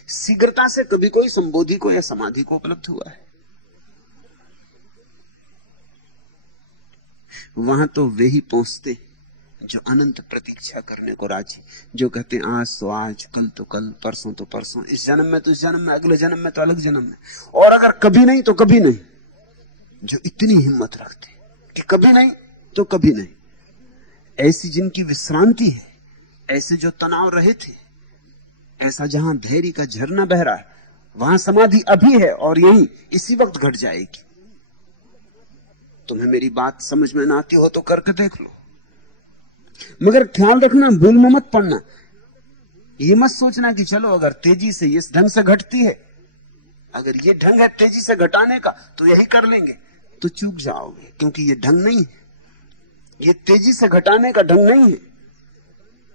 शीघ्रता से कभी कोई संबोधि को या समाधि को उपलब्ध हुआ है? वहां तो वे ही पहुंचते जो अनंत प्रतीक्षा करने को राजी, जो कहते हैं आज तो आज, कल तो कल, परसों तो परसों, इस जन्म में तो इस जन्म में, अगले जन्म में तो अलग जन्म में, और अगर कभी नहीं तो कभी नहीं। जो इतनी हिम्मत रखते कि कभी नहीं तो कभी नहीं। ऐसी जिनकी विश्रांति है, ऐसे जो तनाव रहे थे, ऐसा जहां धैर्य का झरना बह रहा है, वहां समाधि अभी है और यहीं इसी वक्त घट जाएगी। तुम्हें मेरी बात समझ में ना आती हो तो करके देख लो, मगर ख्याल रखना, भूल में मत पड़ना। ये मत सोचना कि चलो अगर तेजी से इस ढंग से घटती है, अगर ये ढंग है तेजी से घटाने का तो यही कर लेंगे, तो चूक जाओगे, क्योंकि ये ढंग नहीं है, ये तेजी से घटाने का ढंग नहीं है।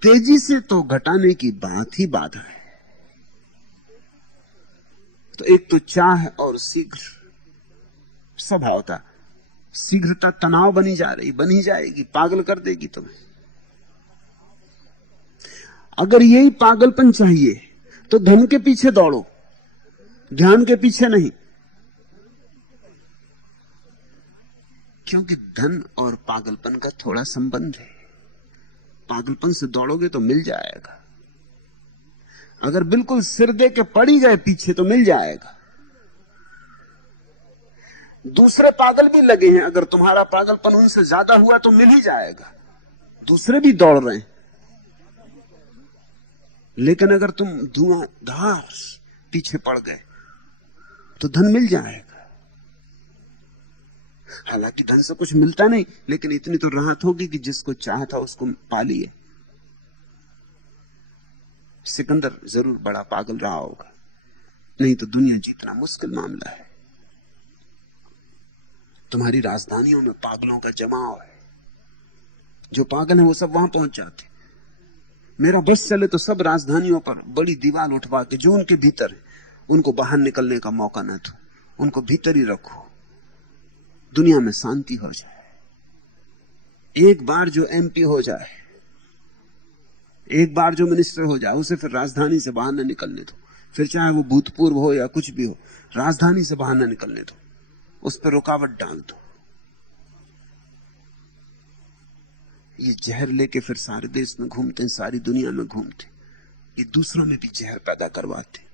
तेजी से तो घटाने की बात ही बात है। तो एक तो चाह और शीघ्र स्वभावता, शीघ्रता तनाव बनी जा रही, बनी जाएगी, पागल कर देगी तुम्हें। अगर यही पागलपन चाहिए तो धन के पीछे दौड़ो, ध्यान के पीछे नहीं, क्योंकि धन और पागलपन का थोड़ा संबंध है। पागलपन से दौड़ोगे तो मिल जाएगा, अगर बिल्कुल सिर दे के पड़ी गए पीछे तो मिल जाएगा। दूसरे पागल भी लगे हैं, अगर तुम्हारा पागलपन उनसे ज्यादा हुआ तो मिल ही जाएगा, दूसरे भी दौड़ रहे हैं। लेकिन अगर तुम धुआंधार पीछे पड़ गए तो धन मिल जाएगा। हालांकि धन से कुछ मिलता नहीं, लेकिन इतनी तो राहत होगी कि जिसको चाहा था उसको पा लिए। सिकंदर जरूर बड़ा पागल रहा होगा, नहीं तो दुनिया जीतना मुश्किल मामला है। तुम्हारी राजधानियों में पागलों का जमाव है, जो पागल हैं वो सब वहां पहुंच जाते। मेरा बस चले तो सब राजधानियों पर बड़ी दीवार उठवा के जो उनके भीतर है उनको बाहर निकलने का मौका न दो, उनको भीतर ही रखो, दुनिया में शांति हो जाए। एक बार जो एमपी हो जाए, एक बार जो मिनिस्टर हो जाए, उसे फिर राजधानी से बाहर न निकलने दो, फिर चाहे वो भूतपूर्व हो या कुछ भी हो, राजधानी से बाहर न निकलने दो, उस पर रुकावट डाल दो। ये जहर लेके फिर सारे देश में घूमते हैं, सारी दुनिया में घूमते, ये दूसरों में भी जहर पैदा करवाते।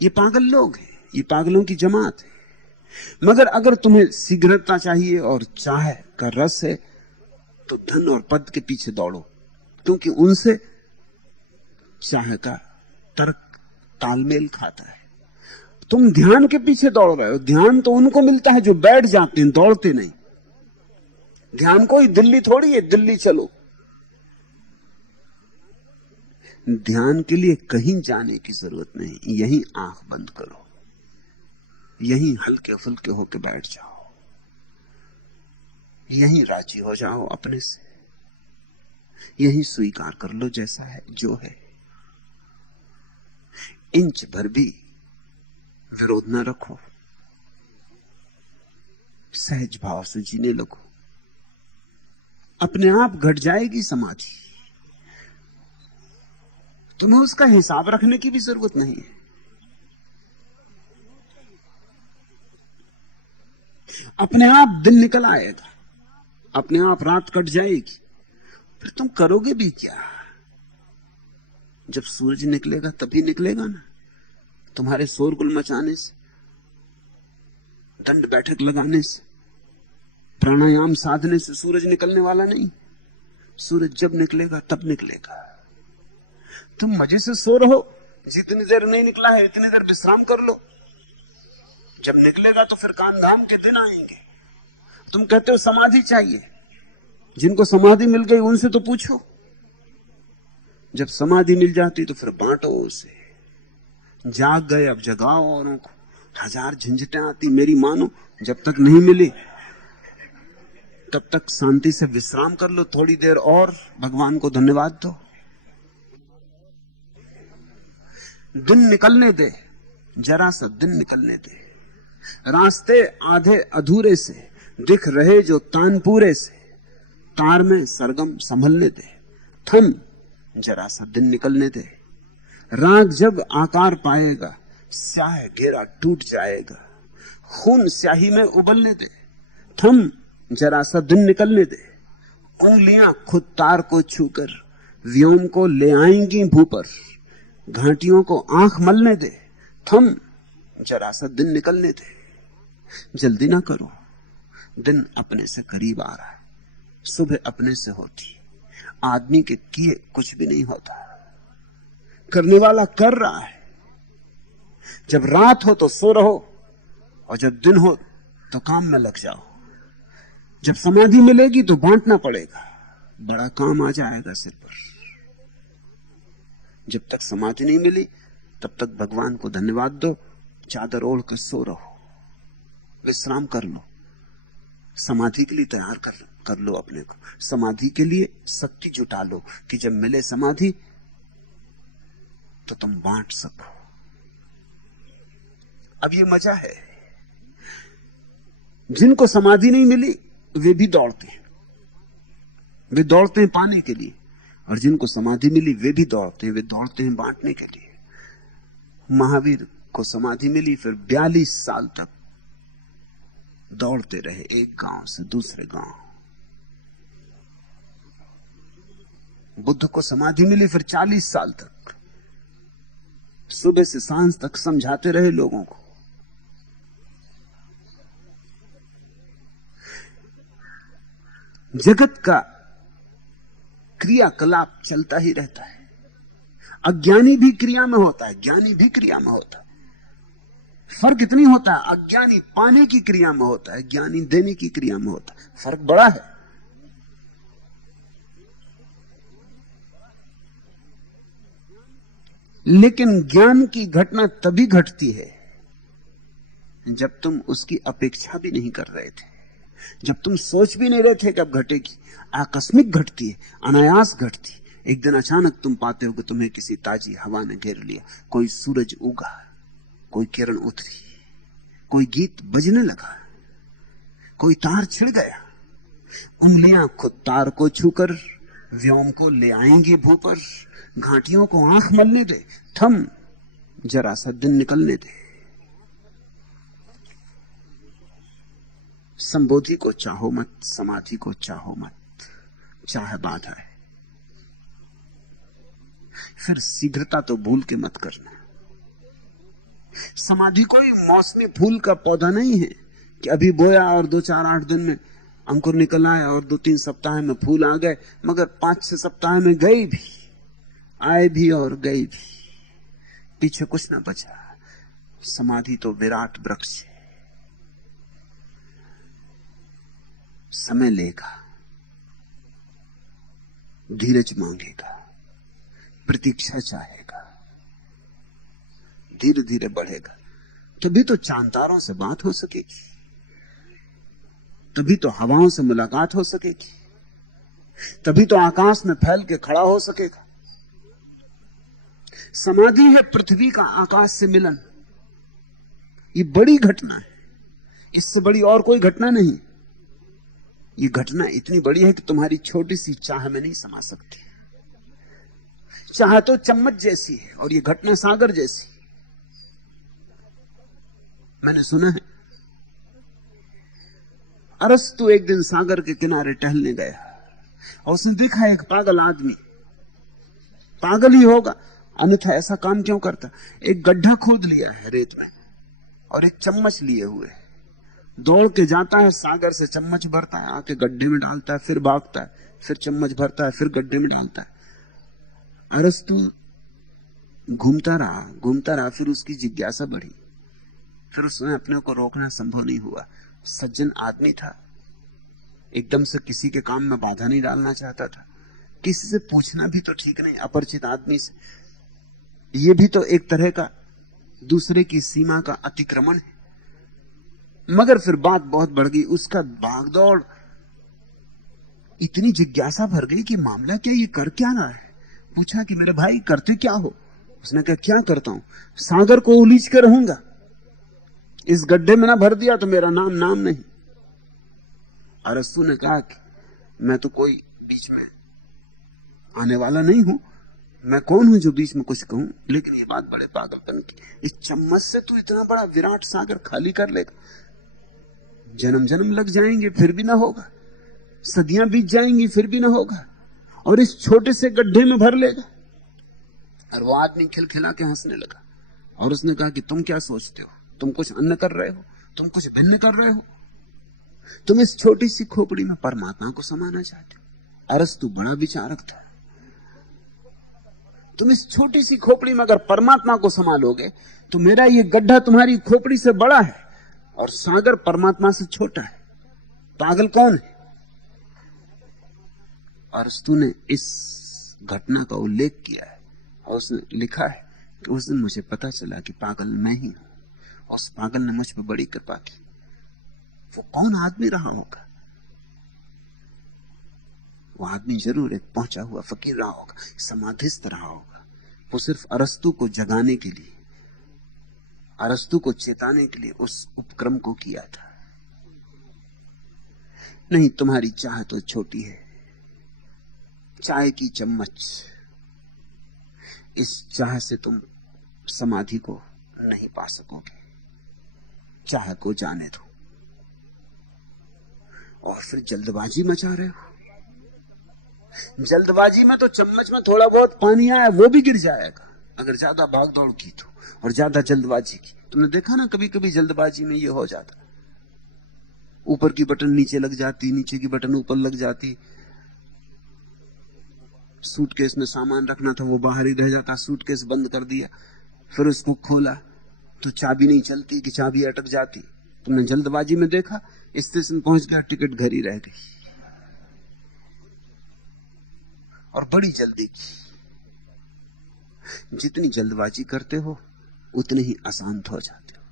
ये पागल लोग हैं, ये पागलों की जमात है। मगर अगर तुम्हें शीघ्रता चाहिए और चाह का रस है तो धन और पद के पीछे दौड़ो, क्योंकि उनसे चाह का तर्क तालमेल खाता है। तुम ध्यान के पीछे दौड़ रहे हो, ध्यान तो उनको मिलता है जो बैठ जाते हैं, दौड़ते नहीं। ध्यान कोई दिल्ली थोड़ी है, दिल्ली चलो। ध्यान के लिए कहीं जाने की जरूरत नहीं, यहीं आंख बंद करो, यहीं हल्के फुल्के होके बैठ जाओ, यहीं राजी हो जाओ अपने से, यहीं स्वीकार कर लो जैसा है जो है। इंच भर भी विरोध न रखो, सहज भाव से जीने लगो, अपने आप घट जाएगी समाधि। तुम्हें उसका हिसाब रखने की भी जरूरत नहीं है। अपने आप दिन निकल आएगा, अपने आप रात कट जाएगी, फिर तुम करोगे भी क्या? जब सूरज निकलेगा तभी निकलेगा ना। तुम्हारे शोरगुल मचाने से, दंड बैठक लगाने से, प्राणायाम साधने से सूरज निकलने वाला नहीं। सूरज जब निकलेगा तब निकलेगा। तुम मजे से सो रहो, जितनी देर नहीं निकला है इतनी देर विश्राम कर लो, जब निकलेगा तो फिर काम धाम के दिन आएंगे। तुम कहते हो समाधि चाहिए, जिनको समाधि मिल गई उनसे तो पूछो। जब समाधि मिल जाती तो फिर बांटो उसे। जाग गए अब जगाओ औरों को। हजार झंझटें आती मेरी मानो, जब तक नहीं मिली तब तक शांति से विश्राम कर लो थोड़ी देर और, भगवान को धन्यवाद दो। दिन निकलने दे, जरा सा दिन निकलने दे। रास्ते आधे अधूरे से दिख रहे जो तानपूरे से, तार में सरगम संभलने दे। थम, जरा सा दिन निकलने दे। राग जब आकार पाएगा स्याह घेरा टूट जाएगा, खून स्याही में उबलने दे। थम, जरा सा दिन निकलने दे। उंगलियां खुद तार को छूकर व्योम को ले आएंगी भू पर, घाटियों को आंख मलने दे। थम, जरा सा दिन निकलने दे। जल्दी ना करो, दिन अपने से करीब आ रहा है। सुबह अपने से होती, आदमी के किए कुछ भी नहीं होता, करने वाला कर रहा है। जब रात हो तो सो रहो, और जब दिन हो तो काम में लग जाओ। जब समाधि मिलेगी तो बांटना पड़ेगा, बड़ा काम आ जाएगा सिर पर। जब तक समाधि नहीं मिली तब तक भगवान को धन्यवाद दो, चादर ओढ़ कर सो रहो, विश्राम कर लो, समाधि के लिए तैयार कर लो अपने को। समाधि के लिए शक्ति जुटा लो कि जब मिले समाधि तो तुम बांट सको। अब ये मजा है, जिनको समाधि नहीं मिली वे भी दौड़ते हैं, वे दौड़ते हैं पाने के लिए, और जिनको समाधि मिली वे भी दौड़ते हैं, वे दौड़ते हैं बांटने के लिए। महावीर को समाधि मिली, फिर 42 साल तक दौड़ते रहे एक गांव से दूसरे गांव। बुद्ध को समाधि मिली, फिर 40 साल तक सुबह से सांझ तक समझाते रहे लोगों को। जगत का क्रियाकलाप चलता ही रहता है। अज्ञानी भी क्रिया में होता है, ज्ञानी भी क्रिया में होता है। फर्क इतनी होता है, अज्ञानी पाने की क्रिया में होता है, ज्ञानी देने की क्रिया में होता है। फर्क बड़ा है। लेकिन ज्ञान की घटना तभी घटती है जब तुम उसकी अपेक्षा भी नहीं कर रहे थे, जब तुम सोच भी नहीं रहे थे कब घटेगी। आकस्मिक घटती है, अनायास घटती। एक दिन अचानक तुम पाते हो कि तुम्हें किसी ताजी हवा ने घेर लिया, कोई सूरज उगा, कोई किरण उतरी, कोई गीत बजने लगा, कोई तार छिड़ गया। उंगलियां खुद तार को छूकर व्योम को ले आएंगी भू पर। घाटियों को आंख मलने दे, थम, जरा सा दिन निकलने दे। संबोधि को चाहो मत, समाधि को चाहो मत, चाहे बाधा है। फिर शीघ्रता तो भूल के मत करना। समाधि कोई मौसमी फूल का पौधा नहीं है कि अभी बोया और 2-4-8 दिन में अंकुर निकल आए और 2-3 सप्ताह में फूल आ गए, मगर 5-6 सप्ताह में गए भी, आए भी और गए भी, पीछे कुछ ना बचा। समाधि तो विराट वृक्ष है, समय लेगा, धीरज मांगेगा, प्रतीक्षा चाहेगा, धीरे धीरे बढ़ेगा। तभी तो चांतारों से बात हो सकेगी, तभी तो हवाओं से मुलाकात हो सकेगी, तभी तो आकाश में फैल के खड़ा हो सकेगा। समाधि है पृथ्वी का आकाश से मिलन। ये बड़ी घटना है, इससे बड़ी और कोई घटना नहीं। ये घटना इतनी बड़ी है कि तुम्हारी छोटी सी चाह में नहीं समा सकती। चाह तो चम्मच जैसी है और ये घटना सागर जैसी। मैंने सुना है अरस्तु एक दिन सागर के किनारे टहलने गया और उसने देखा एक पागल आदमी, पागल ही होगा अन्यथा ऐसा काम क्यों करता, एक गड्ढा खोद लिया है रेत में और एक चम्मच लिए हुए दौड़ के जाता है, सागर से चम्मच भरता है, आके गड्ढे में डालता है, फिर भागता है, फिर चम्मच भरता है, फिर गड्ढे में डालता है। अरस्तु घूमता रहा, फिर उसकी जिज्ञासा बढ़ी, फिर उसने अपने को रोकना संभव नहीं हुआ। सज्जन आदमी था, एकदम से किसी के काम में बाधा नहीं डालना चाहता था, किसी से पूछना भी तो ठीक नहीं, अपरिचित आदमी से, ये भी तो एक तरह का दूसरे की सीमा का अतिक्रमण है। मगर फिर बात बहुत बढ़ गई, उसका भागदौड़ इतनी जिज्ञासा भर गई कि मामला क्या, ये कर क्या रहा है। पूछा कि मेरे भाई करते क्या हो। उसने कहा क्या करता हूं, सागर को उलीझ कर रहूंगा, इस गड्ढे में ना भर दिया तो मेरा नाम नहीं। अरस्तु ने कहा कि मैं तो कोई बीच में आने वाला नहीं हूं, मैं कौन हूं जो बीच में कुछ कहूं, लेकिन ये बात बड़े पागलपन की, इस चम्मच से तू इतना बड़ा विराट सागर खाली कर लेगा, जन्म जन्म लग जाएंगे फिर भी ना होगा, सदियां बीत जाएंगी फिर भी ना होगा, और इस छोटे से गड्ढे में भर लेगा। और वो आदमी खिलखिला के हंसने लगा और उसने कहा कि तुम क्या सोचते हो, तुम कुछ अन्य कर रहे हो, तुम कुछ भिन्न कर रहे हो, तुम इस छोटी सी खोपड़ी में परमात्मा को समाना चाहते हो। अरस्तु बड़ा विचारक था, तुम इस छोटी सी खोपड़ी में अगर परमात्मा को संभालोगे तो मेरा ये गड्ढा तुम्हारी खोपड़ी से बड़ा है और सागर परमात्मा से छोटा है। पागल कौन है? अरस्तु ने इस घटना का उल्लेख किया है और उसने लिखा है कि उस दिन मुझे पता चला कि पागल मैं ही हूं, और उस पागल ने मुझ पर बड़ी कृपा की। वो कौन आदमी रहा होगा? वो आदमी जरूर एक पहुंचा हुआ फकीर रहा होगा, समाधिस्थ रहा होगा। वो सिर्फ अरस्तु को जगाने के लिए, अरस्तु को चेताने के लिए उस उपक्रम को किया था। नहीं, तुम्हारी चाह तो छोटी है, चाय की चम्मच। इस चाह से तुम समाधि को नहीं पा सकोगे। चाह को जाने दो। और फिर जल्दबाजी मचा रहे हो। जल्दबाजी में तो चम्मच में थोड़ा बहुत पानी आया वो भी गिर जाएगा, अगर ज्यादा भागदौड़ की तो, और ज्यादा जल्दबाजी की। तुमने देखा ना, कभी कभी जल्दबाजी में ये हो जाता, ऊपर की बटन नीचे लग जाती, नीचे की बटन ऊपर लग जाती। सूटकेस में सामान रखना था वो बाहर ही रह जाता, सूटकेस बंद कर दिया, फिर उसको खोला तो चाबी नहीं चलती कि चाबी अटक जाती। तुमने जल्दबाजी में देखा, स्टेशन पहुंच गया, टिकट घर ही रह गई, और बड़ी जल्दी की। जितनी जल्दबाजी करते हो उतने ही अशांत हो जाते हो,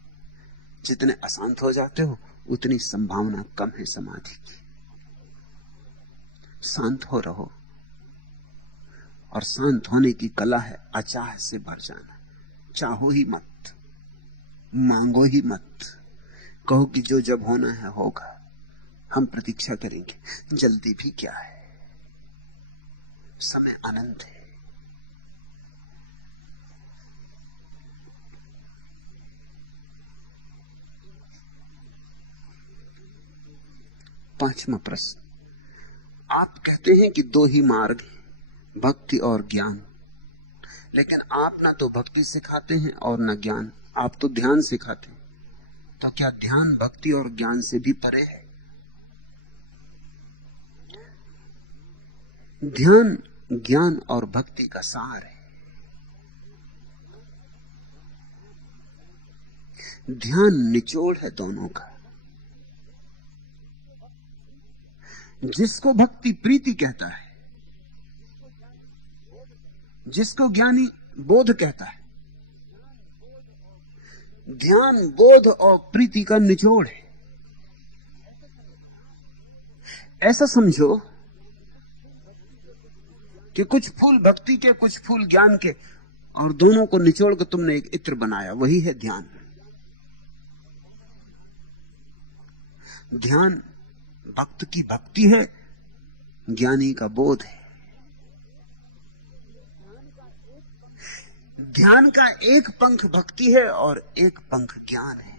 जितने अशांत हो जाते हो उतनी संभावना कम है समाधि की। शांत हो रहो, और शांत होने की कला है अचाह से भर जाना। चाहो ही मत, मांगो ही मत, कहो कि जो जब होना है होगा, हम प्रतीक्षा करेंगे। जल्दी भी क्या है, समय अनंत है। पांचवा प्रश्न, आप कहते हैं कि दो ही मार्ग हैं, भक्ति और ज्ञान, लेकिन आप ना तो भक्ति सिखाते हैं और ना ज्ञान, आप तो ध्यान सिखाते हैं। तो क्या ध्यान भक्ति और ज्ञान से भी परे है? ध्यान ज्ञान और भक्ति का सार है। ध्यान निचोड़ है दोनों का। जिसको भक्ति प्रीति कहता है, जिसको ज्ञानी बोध कहता है, ध्यान बोध और प्रीति का निचोड़ है। ऐसा समझो कि कुछ फूल भक्ति के, कुछ फूल ज्ञान के, और दोनों को निचोड़ कर तुमने एक इत्र बनाया, वही है ध्यान। ध्यान भक्त की भक्ति है, ज्ञानी का बोध है। ध्यान का एक पंख भक्ति है और एक पंख ज्ञान है।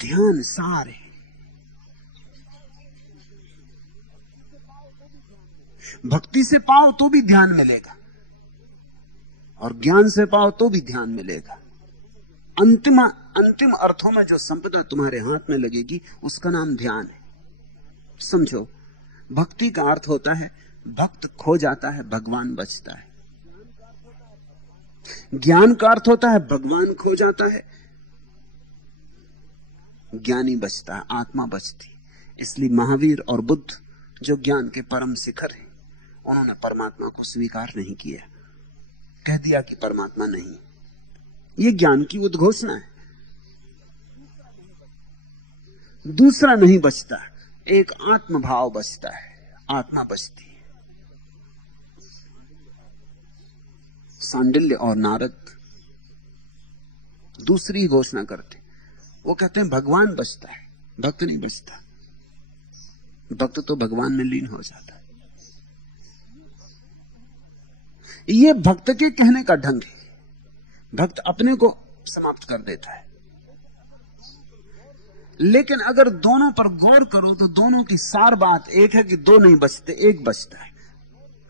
ध्यान सार है। भक्ति से पाओ तो भी ध्यान मिलेगा, और ज्ञान से पाओ तो भी ध्यान मिलेगा। अंतिम अर्थों में जो संपदा तुम्हारे हाथ में लगेगी उसका नाम ध्यान है। समझो, भक्ति का अर्थ होता है भक्त खो जाता है, भगवान बचता है। ज्ञान का अर्थ होता है भगवान खो जाता है, ज्ञानी बचता है, आत्मा बचती। इसलिए महावीर और बुद्ध जो ज्ञान के परम शिखर हैं, उन्होंने परमात्मा को स्वीकार नहीं किया, कह दिया कि परमात्मा नहीं। ये ज्ञान की उद्घोषणा है। दूसरा नहीं बचता, एक आत्मभाव बचता है, आत्मा बचती है। सांडिल्य और नारद दूसरी घोषणा करते, वो कहते हैं भगवान बचता है, भक्त नहीं बचता। भक्त तो भगवान में लीन हो जाता है। ये भक्त के कहने का ढंग है। भक्त अपने को समाप्त कर देता है, लेकिन अगर दोनों पर गौर करो तो दोनों की सार बात एक है कि दो नहीं बचते, एक बचता है,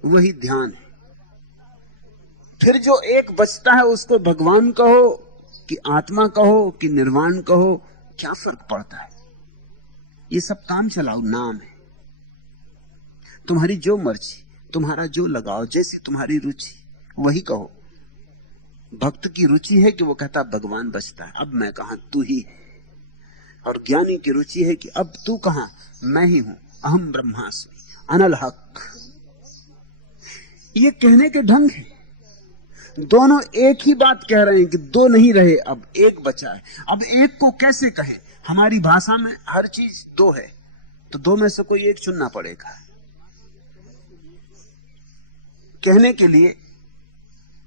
वही ध्यान है। फिर जो एक बचता है उसको भगवान कहो कि आत्मा कहो कि निर्वाण कहो, क्या फर्क पड़ता है? ये सब काम चलाओ नाम है। तुम्हारी जो मर्जी, तुम्हारा जो लगाव, जैसी तुम्हारी रुचि वही कहो। भक्त की रुचि है कि वो कहता भगवान बचता है, अब मैं कहां, तू ही है। और ज्ञानी की रुचि है कि अब तू कहां, मैं ही हूं, अहम ब्रह्मास्मि, अनल हक। ये कहने के ढंग है। दोनों एक ही बात कह रहे हैं कि दो नहीं रहे, अब एक बचा है। अब एक को कैसे कहे? हमारी भाषा में हर चीज दो है, तो दो में से कोई एक चुनना पड़ेगा। कहने के लिए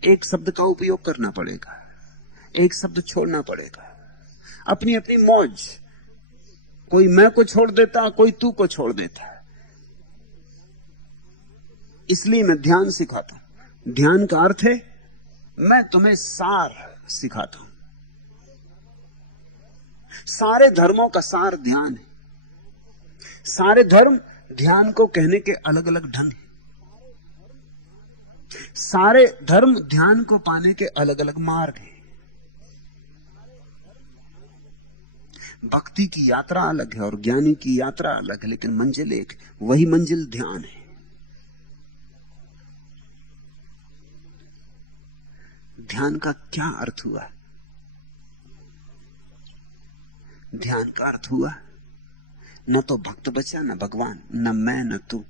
एक शब्द का उपयोग करना पड़ेगा, एक शब्द छोड़ना पड़ेगा। अपनी अपनी मौज, कोई मैं को छोड़ देता, कोई तू को छोड़ देता। इसलिए मैं ध्यान सिखाता हूं। ध्यान का अर्थ है मैं तुम्हें सार सिखाता हूं। सारे धर्मों का सार ध्यान है। सारे धर्म ध्यान को कहने के अलग अलग ढंग हैं। सारे धर्म ध्यान को पाने के अलग अलग मार्ग हैं। भक्ति की यात्रा अलग है और ज्ञानी की यात्रा अलग है, लेकिन मंजिल एक, वही मंजिल ध्यान है। ध्यान का क्या अर्थ हुआ? ध्यान का अर्थ हुआ न तो भक्त बचा, न भगवान, न मैं, न तू,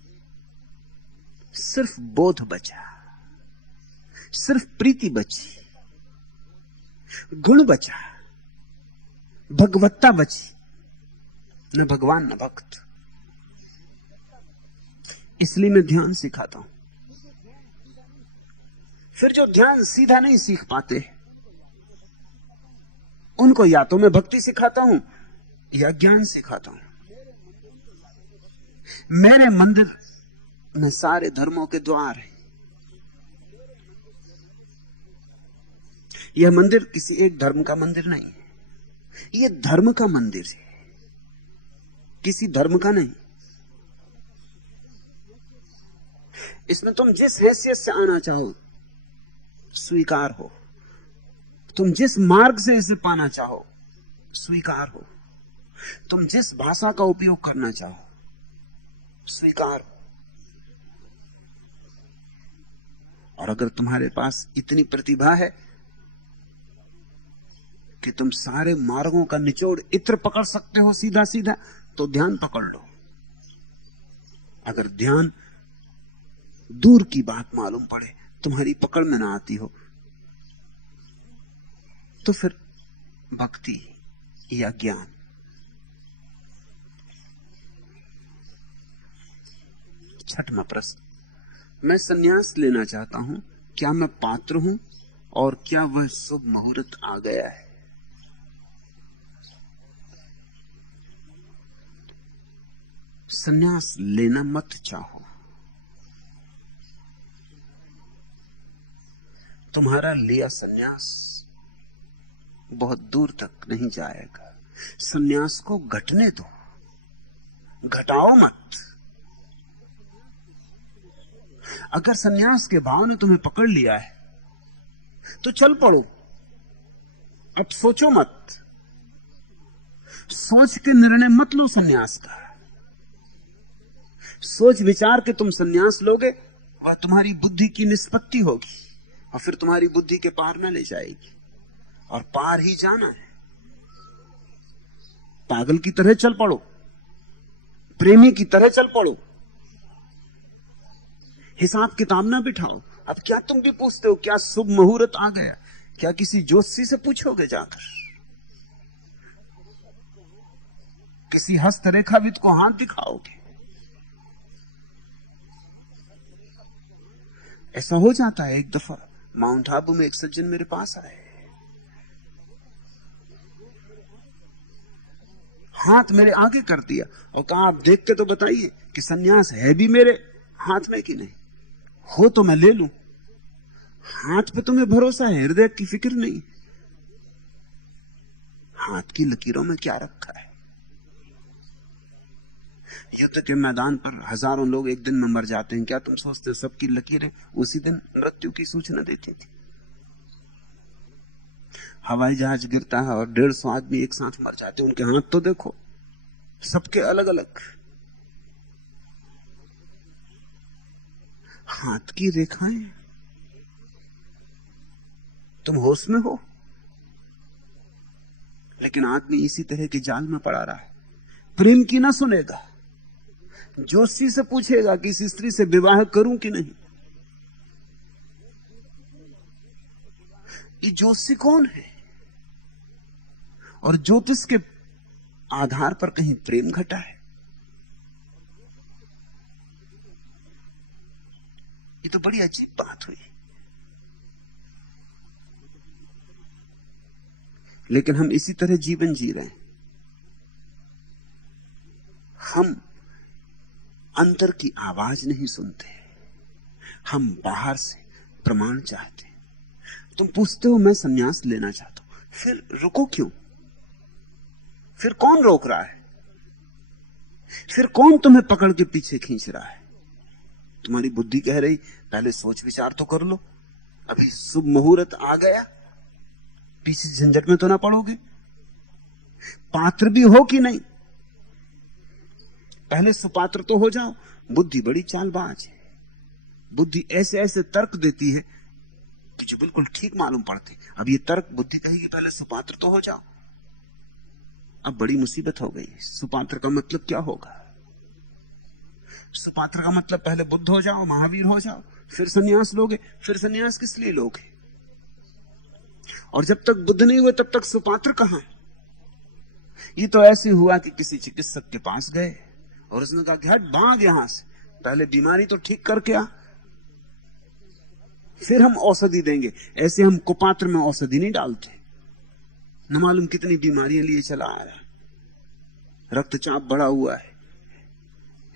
सिर्फ बोध बचा, सिर्फ प्रीति बची, गुण बचा, भगवत्ता बची, न भगवान न भक्त। इसलिए मैं ध्यान सिखाता हूं। फिर जो ध्यान सीधा नहीं सीख पाते, उनको या तो मैं भक्ति सिखाता हूं या ज्ञान सिखाता हूं। मेरे मंदिर में सारे धर्मों के द्वार हैं। यह मंदिर किसी एक धर्म का मंदिर नहीं है, यह धर्म का मंदिर है, किसी धर्म का नहीं। इसमें तुम जिस हैसियत से आना चाहो स्वीकार हो, तुम जिस मार्ग से इसे पाना चाहो स्वीकार हो, तुम जिस भाषा का उपयोग करना चाहो स्वीकार हो। और अगर तुम्हारे पास इतनी प्रतिभा है कि तुम सारे मार्गों का निचोड़ इत्र पकड़ सकते हो सीधा सीधा, तो ध्यान पकड़ लो। अगर ध्यान दूर की बात मालूम पड़े, तुम्हारी पकड़ में ना आती हो, तो फिर भक्ति या ज्ञान। छठवां प्रश्न, मैं संन्यास लेना चाहता हूं, क्या मैं पात्र हूं और क्या वह शुभ मुहूर्त आ गया है? संन्यास लेना मत चाहो। तुम्हारा लिया संन्यास बहुत दूर तक नहीं जाएगा। संन्यास को घटने दो, घटाओ मत। अगर संन्यास के भाव ने तुम्हें पकड़ लिया है तो चल पड़ो, अब सोचो मत। सोच के निर्णय मत लो संन्यास का। सोच विचार के तुम संन्यास लोगे, वह तुम्हारी बुद्धि की निष्पत्ति होगी और फिर तुम्हारी बुद्धि के पार न ले जाएगी, और पार ही जाना है। पागल की तरह चल पड़ो, प्रेमी की तरह चल पड़ो, हिसाब किताब ना बिठाओ। अब क्या तुम भी पूछते हो क्या शुभ मुहूर्त आ गया? क्या किसी ज्योतिषी से पूछोगे जाकर? किसी हस्तरेखाविद को हाथ दिखाओगे? ऐसा हो जाता है। एक दफा माउंट आबू में एक सज्जन मेरे पास आए, हाथ मेरे आगे कर दिया और कहा आप देख के तो बताइए कि सन्यास है भी मेरे हाथ में कि नहीं, हो तो मैं ले लूं। हाथ पे तुम्हें भरोसा है, हृदय की फिक्र नहीं। हाथ की लकीरों में क्या रखा है? युद्ध के मैदान पर हजारों लोग एक दिन में मर जाते हैं, क्या तुम सोचते हो सबकी लकीरें उसी दिन मृत्यु की सूचना देती थी? हवाई जहाज गिरता है और 150 आदमी एक साथ मर जाते हैं, उनके हाथ तो देखो, सबके अलग अलग। हाथ की रेखाएं, तुम होश में हो, लेकिन आदमी इसी तरह के जाल में पड़ा रहा है। प्रेम की ना सुनेगा, जोशी से पूछेगा कि इस स्त्री से विवाह करूं कि नहीं। ये जोशी कौन है? और ज्योतिष के आधार पर कहीं प्रेम घटा है? ये तो बड़ी अजीब बात हुई। लेकिन हम इसी तरह जीवन जी रहे हैं। हम अंदर की आवाज नहीं सुनते, हम बाहर से प्रमाण चाहते हैं। तुम पूछते हो मैं संन्यास लेना चाहता हूं, फिर रुको क्यों? फिर कौन रोक रहा है? फिर कौन तुम्हें पकड़ के पीछे खींच रहा है? तुम्हारी बुद्धि कह रही पहले सोच विचार तो कर लो, अभी शुभ मुहूर्त आ गया, पीछे झंझट में तो ना पड़ोगे। पात्र भी हो कि नहीं, पहले सुपात्र तो हो जाओ। बुद्धि बड़ी चालबाज है। बुद्धि ऐसे ऐसे तर्क देती है कि जो बिल्कुल ठीक मालूम पड़ते। अब ये तर्क बुद्धि कहेगी पहले सुपात्र तो हो जाओ। अब बड़ी मुसीबत हो गई। सुपात्र का मतलब क्या होगा? सुपात्र का मतलब पहले बुद्ध हो जाओ, महावीर हो जाओ, फिर सन्यास लोगे। फिर सन्यास किस लिए लोगे? और जब तक बुद्ध नहीं हुए तब तक सुपात्र कहां? ये तो ऐसे हुआ कि किसी चिकित्सक के पास गए और उसने कहा कि हट भाग यहां से, पहले बीमारी तो ठीक करके आ, फिर हम औषधि देंगे। ऐसे हम कुपात्र में औषधि नहीं डालते। न मालूम कितनी बीमारियां लिए चला आया। रक्तचाप बढ़ा हुआ है,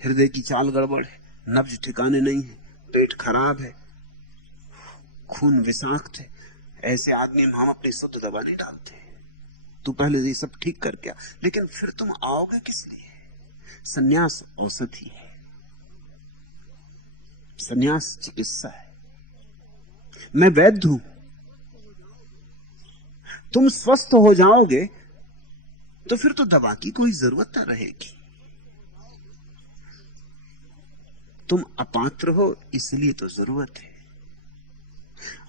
हृदय की चाल गड़बड़ है, नब्ज ठिकाने नहीं है, पेट खराब है, खून विषाक्त है। ऐसे आदमी में हम अपनी शुद्ध दवा नहीं डालते। तू पहले ये सब ठीक करके आ। लेकिन फिर तुम आओगे किस लिए? सन्यास औषधि है, सन्यास चिकित्सा है। मैं वैद्य हूं। तुम स्वस्थ हो जाओगे तो फिर तो दवा की कोई जरूरत ना रहेगी। तुम अपात्र हो इसलिए तो जरूरत है।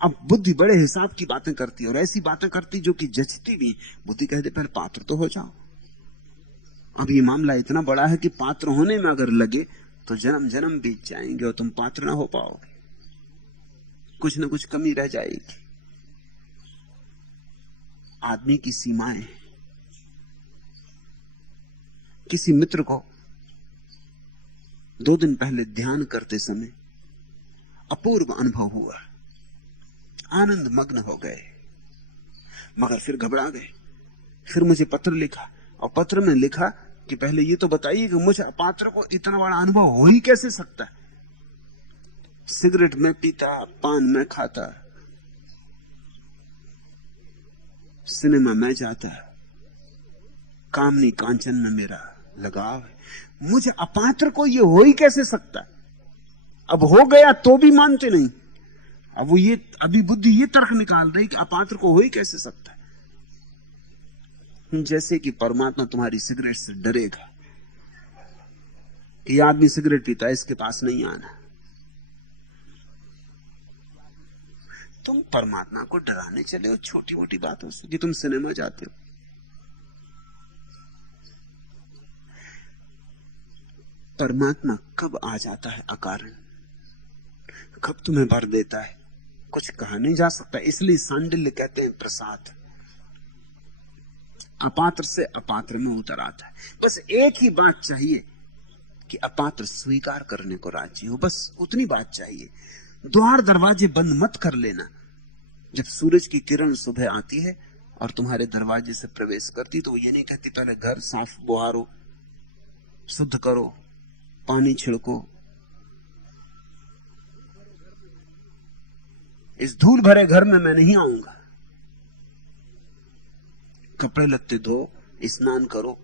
अब बुद्धि बड़े हिसाब की बातें करती है और ऐसी बातें करती जो कि जचती भी। बुद्धि कहते पहले पात्र तो हो जाओ। अब ये मामला इतना बड़ा है कि पात्र होने में अगर लगे तो जन्म जन्म बीत जाएंगे और तुम पात्र ना हो पाओगे। कुछ ना कुछ कमी रह जाएगी। आदमी की सीमाएं। किसी मित्र को 2 दिन पहले ध्यान करते समय अपूर्व अनुभव हुआ। आनंद मग्न हो गए, मगर फिर घबरा गए। फिर मुझे पत्र लिखा और पत्र में लिखा कि पहले ये तो बताइए कि मुझे अपात्र को इतना बड़ा अनुभव हो ही कैसे सकता है? सिगरेट में पीता, पान में खाता, सिनेमा में जाता, कामनी कांचन में मेरा लगाव है, मुझे अपात्र को ये हो ही कैसे सकता? अब हो गया तो भी मानते नहीं। अब वो ये अभी बुद्धि ये तर्क निकाल रही कि अपात्र को हो ही कैसे सकता है। जैसे कि परमात्मा तुम्हारी सिगरेट से डरेगा कि ये आदमी सिगरेट पीता है, इसके पास नहीं आना। तुम परमात्मा को डराने चले हो छोटी मोटी बातों से कि तुम सिनेमा जाते हो। परमात्मा कब आ जाता है अकारण, कब तुम्हें भर देता है, कुछ कहा नहीं जा सकता। इसलिए सांडिल्य कहते हैं प्रसाद। अपात्र से अपात्र में उतर आता है। बस एक ही बात चाहिए कि अपात्र स्वीकार करने को राजी हो, बस उतनी बात चाहिए। द्वार दरवाजे बंद मत कर लेना। जब सूरज की किरण सुबह आती है और तुम्हारे दरवाजे से प्रवेश करती तो वो ये नहीं कहती पहले घर साफ बुहारो, शुद्ध करो, पानी छिड़को। इस धूल भरे घर में मैं नहीं आऊंगा। कपड़े लत्ते धो, स्नान करो,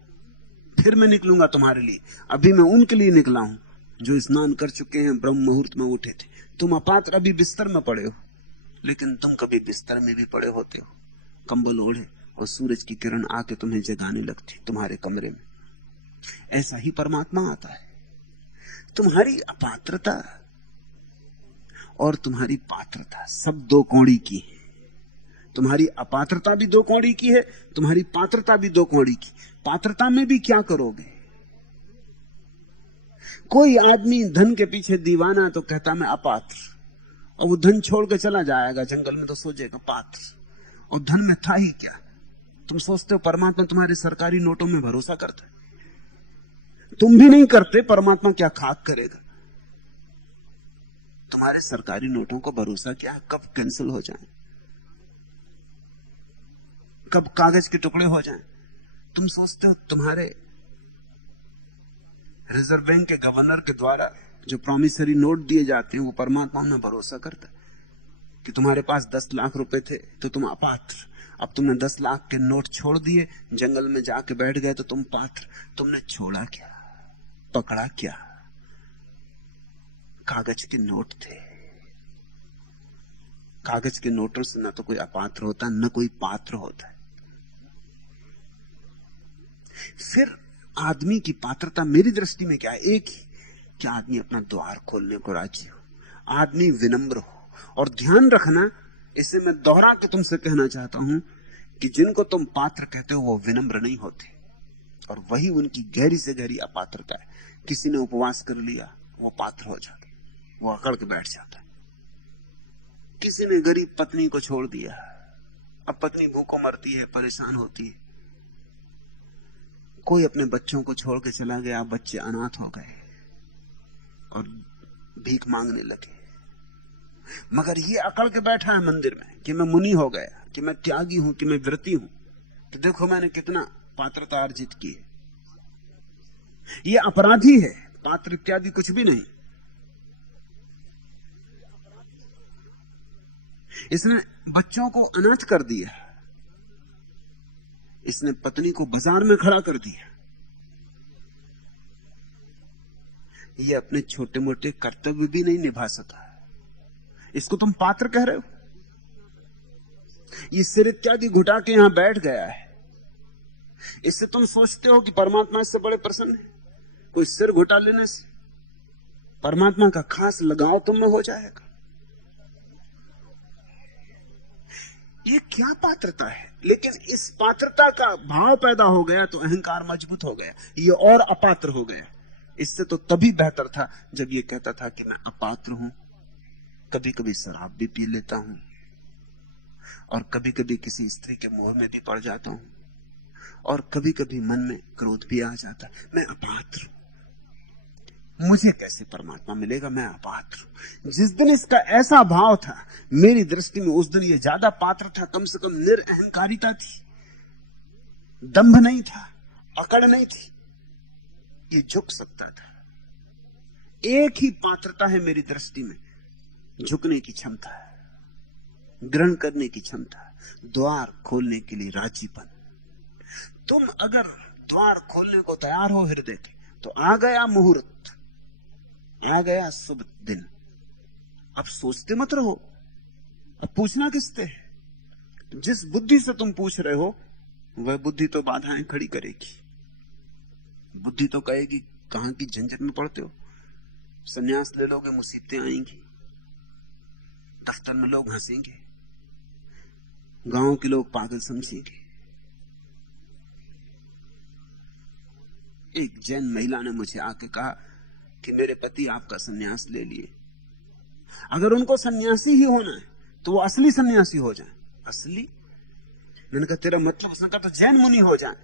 फिर मैं निकलूंगा तुम्हारे लिए। अभी मैं उनके लिए निकला हूं जो स्नान कर चुके हैं, ब्रह्म मुहूर्त में उठे थे। तुम अपात्र अभी बिस्तर में पड़े हो, लेकिन तुम कभी बिस्तर में भी पड़े होते हो, कंबल ओढ़े, और सूरज की किरण आके तुम्हें जगाने लगती तुम्हारे कमरे में। ऐसा ही परमात्मा आता है। तुम्हारी अपात्रता और तुम्हारी पात्रता सब दो कौड़ी की है। तुम्हारी अपात्रता भी दो कौड़ी की है, तुम्हारी पात्रता भी दो कौड़ी की। पात्रता में भी क्या करोगे? कोई आदमी धन के पीछे दीवाना तो कहता मैं अपात्र, और वो धन छोड़ के चला जाएगा जंगल में तो सोचेगा पात्र। और धन में था ही क्या? तुम सोचते हो परमात्मा तुम्हारे सरकारी नोटों में भरोसा करता है? तुम भी नहीं करते, परमात्मा क्या खाक करेगा? तुम्हारे सरकारी नोटों को भरोसा क्या है कब कैंसिल हो जाए, कब कागज के टुकड़े हो जाएं? तुम सोचते हो तुम्हारे रिजर्व बैंक के गवर्नर के द्वारा जो प्रॉमिसरी नोट दिए जाते हैं वो परमात्मा में भरोसा करता है कि तुम्हारे पास 10 लाख रुपए थे तो तुम अपात्र, अब तुमने 10 लाख के नोट छोड़ दिए, जंगल में जाके बैठ गए तो तुम पात्र। तुमने छोड़ा क्या, पकड़ा क्या? कागज के नोट थे। कागज के नोटों से न तो कोई अपात्र होता न कोई पात्र होता है। फिर आदमी की पात्रता मेरी दृष्टि में क्या है? एक ही कि आदमी अपना द्वार खोलने को राजी हो, आदमी विनम्र हो। और ध्यान रखना, इसे मैं दोहरा के तुमसे कहना चाहता हूं कि जिनको तुम पात्र कहते हो वो विनम्र नहीं होते, और वही उनकी गहरी से गहरी अपात्रता है। किसी ने उपवास कर लिया, वो पात्र हो जाता, वो अकड़ के बैठ जाता। किसी ने गरीब पत्नी को छोड़ दिया, अब पत्नी भूखों मरती है, परेशान होती है। कोई अपने बच्चों को छोड़ के चला गया, बच्चे अनाथ हो गए और भीख मांगने लगे, मगर ये अकड़ के बैठा है मंदिर में कि मैं मुनि हो गया, कि मैं त्यागी हूं, कि मैं व्रती हूं, तो देखो मैंने कितना पात्रता अर्जित की है। ये अपराधी है, पात्र इत्यादि कुछ भी नहीं। इसने बच्चों को अनाथ कर दिया, इसने पत्नी को बाजार में खड़ा कर दिया। ये अपने छोटे मोटे कर्तव्य भी नहीं निभा सका, इसको तुम पात्र कह रहे हो? ये सिर इत्यादि घुटा के यहां बैठ गया है, इससे तुम सोचते हो कि परमात्मा इससे बड़े प्रसन्न है? कोई सिर घुटा लेने से परमात्मा का खास लगाव तुम में हो जाएगा? ये क्या पात्रता है? लेकिन इस पात्रता का भाव पैदा हो गया तो अहंकार मजबूत हो गया, ये और अपात्र हो गया। इससे तो तभी बेहतर था जब ये कहता था कि मैं अपात्र हूं, कभी कभी शराब भी पी लेता हूं और कभी कभी किसी स्त्री के मोह में भी पड़ जाता हूं और कभी कभी मन में क्रोध भी आ जाता है। मैं अपात्र हूं, मुझे कैसे परमात्मा मिलेगा? मैं अपात्र हूं। जिस दिन इसका ऐसा भाव था मेरी दृष्टि में, उस दिन ये ज्यादा पात्र था। कम से कम निरअहंकारिता थी, दंभ नहीं था, अकड़ नहीं थी, ये झुक सकता था। एक ही पात्रता है मेरी दृष्टि में, झुकने की क्षमता है, ग्रहण करने की क्षमता, द्वार खोलने के लिए राजीपन। तुम अगर द्वार खोलने को तैयार हो हृदय के, तो आ गया मुहूर्त, आ गया शुभ दिन। अब सोचते मत रहो, अब पूछना किससे है? जिस बुद्धि से तुम पूछ रहे हो वह बुद्धि तो बाधाएं खड़ी करेगी। बुद्धि तो कहेगी कहां की झंझट में पड़ते हो, संन्यास ले लोगे मुसीबतें आएंगी, दफ्तर में लोग हंसेंगे, गांव के लोग पागल समझेंगे। एक जैन महिला ने मुझे आके कहा कि मेरे पति आपका सन्यास ले लिए। अगर उनको सन्यासी ही होना है तो वो असली सन्यासी हो जाए। असली? मैंने कहा तेरा मतलब? उसने कहा तो जैन मुनि हो जाए,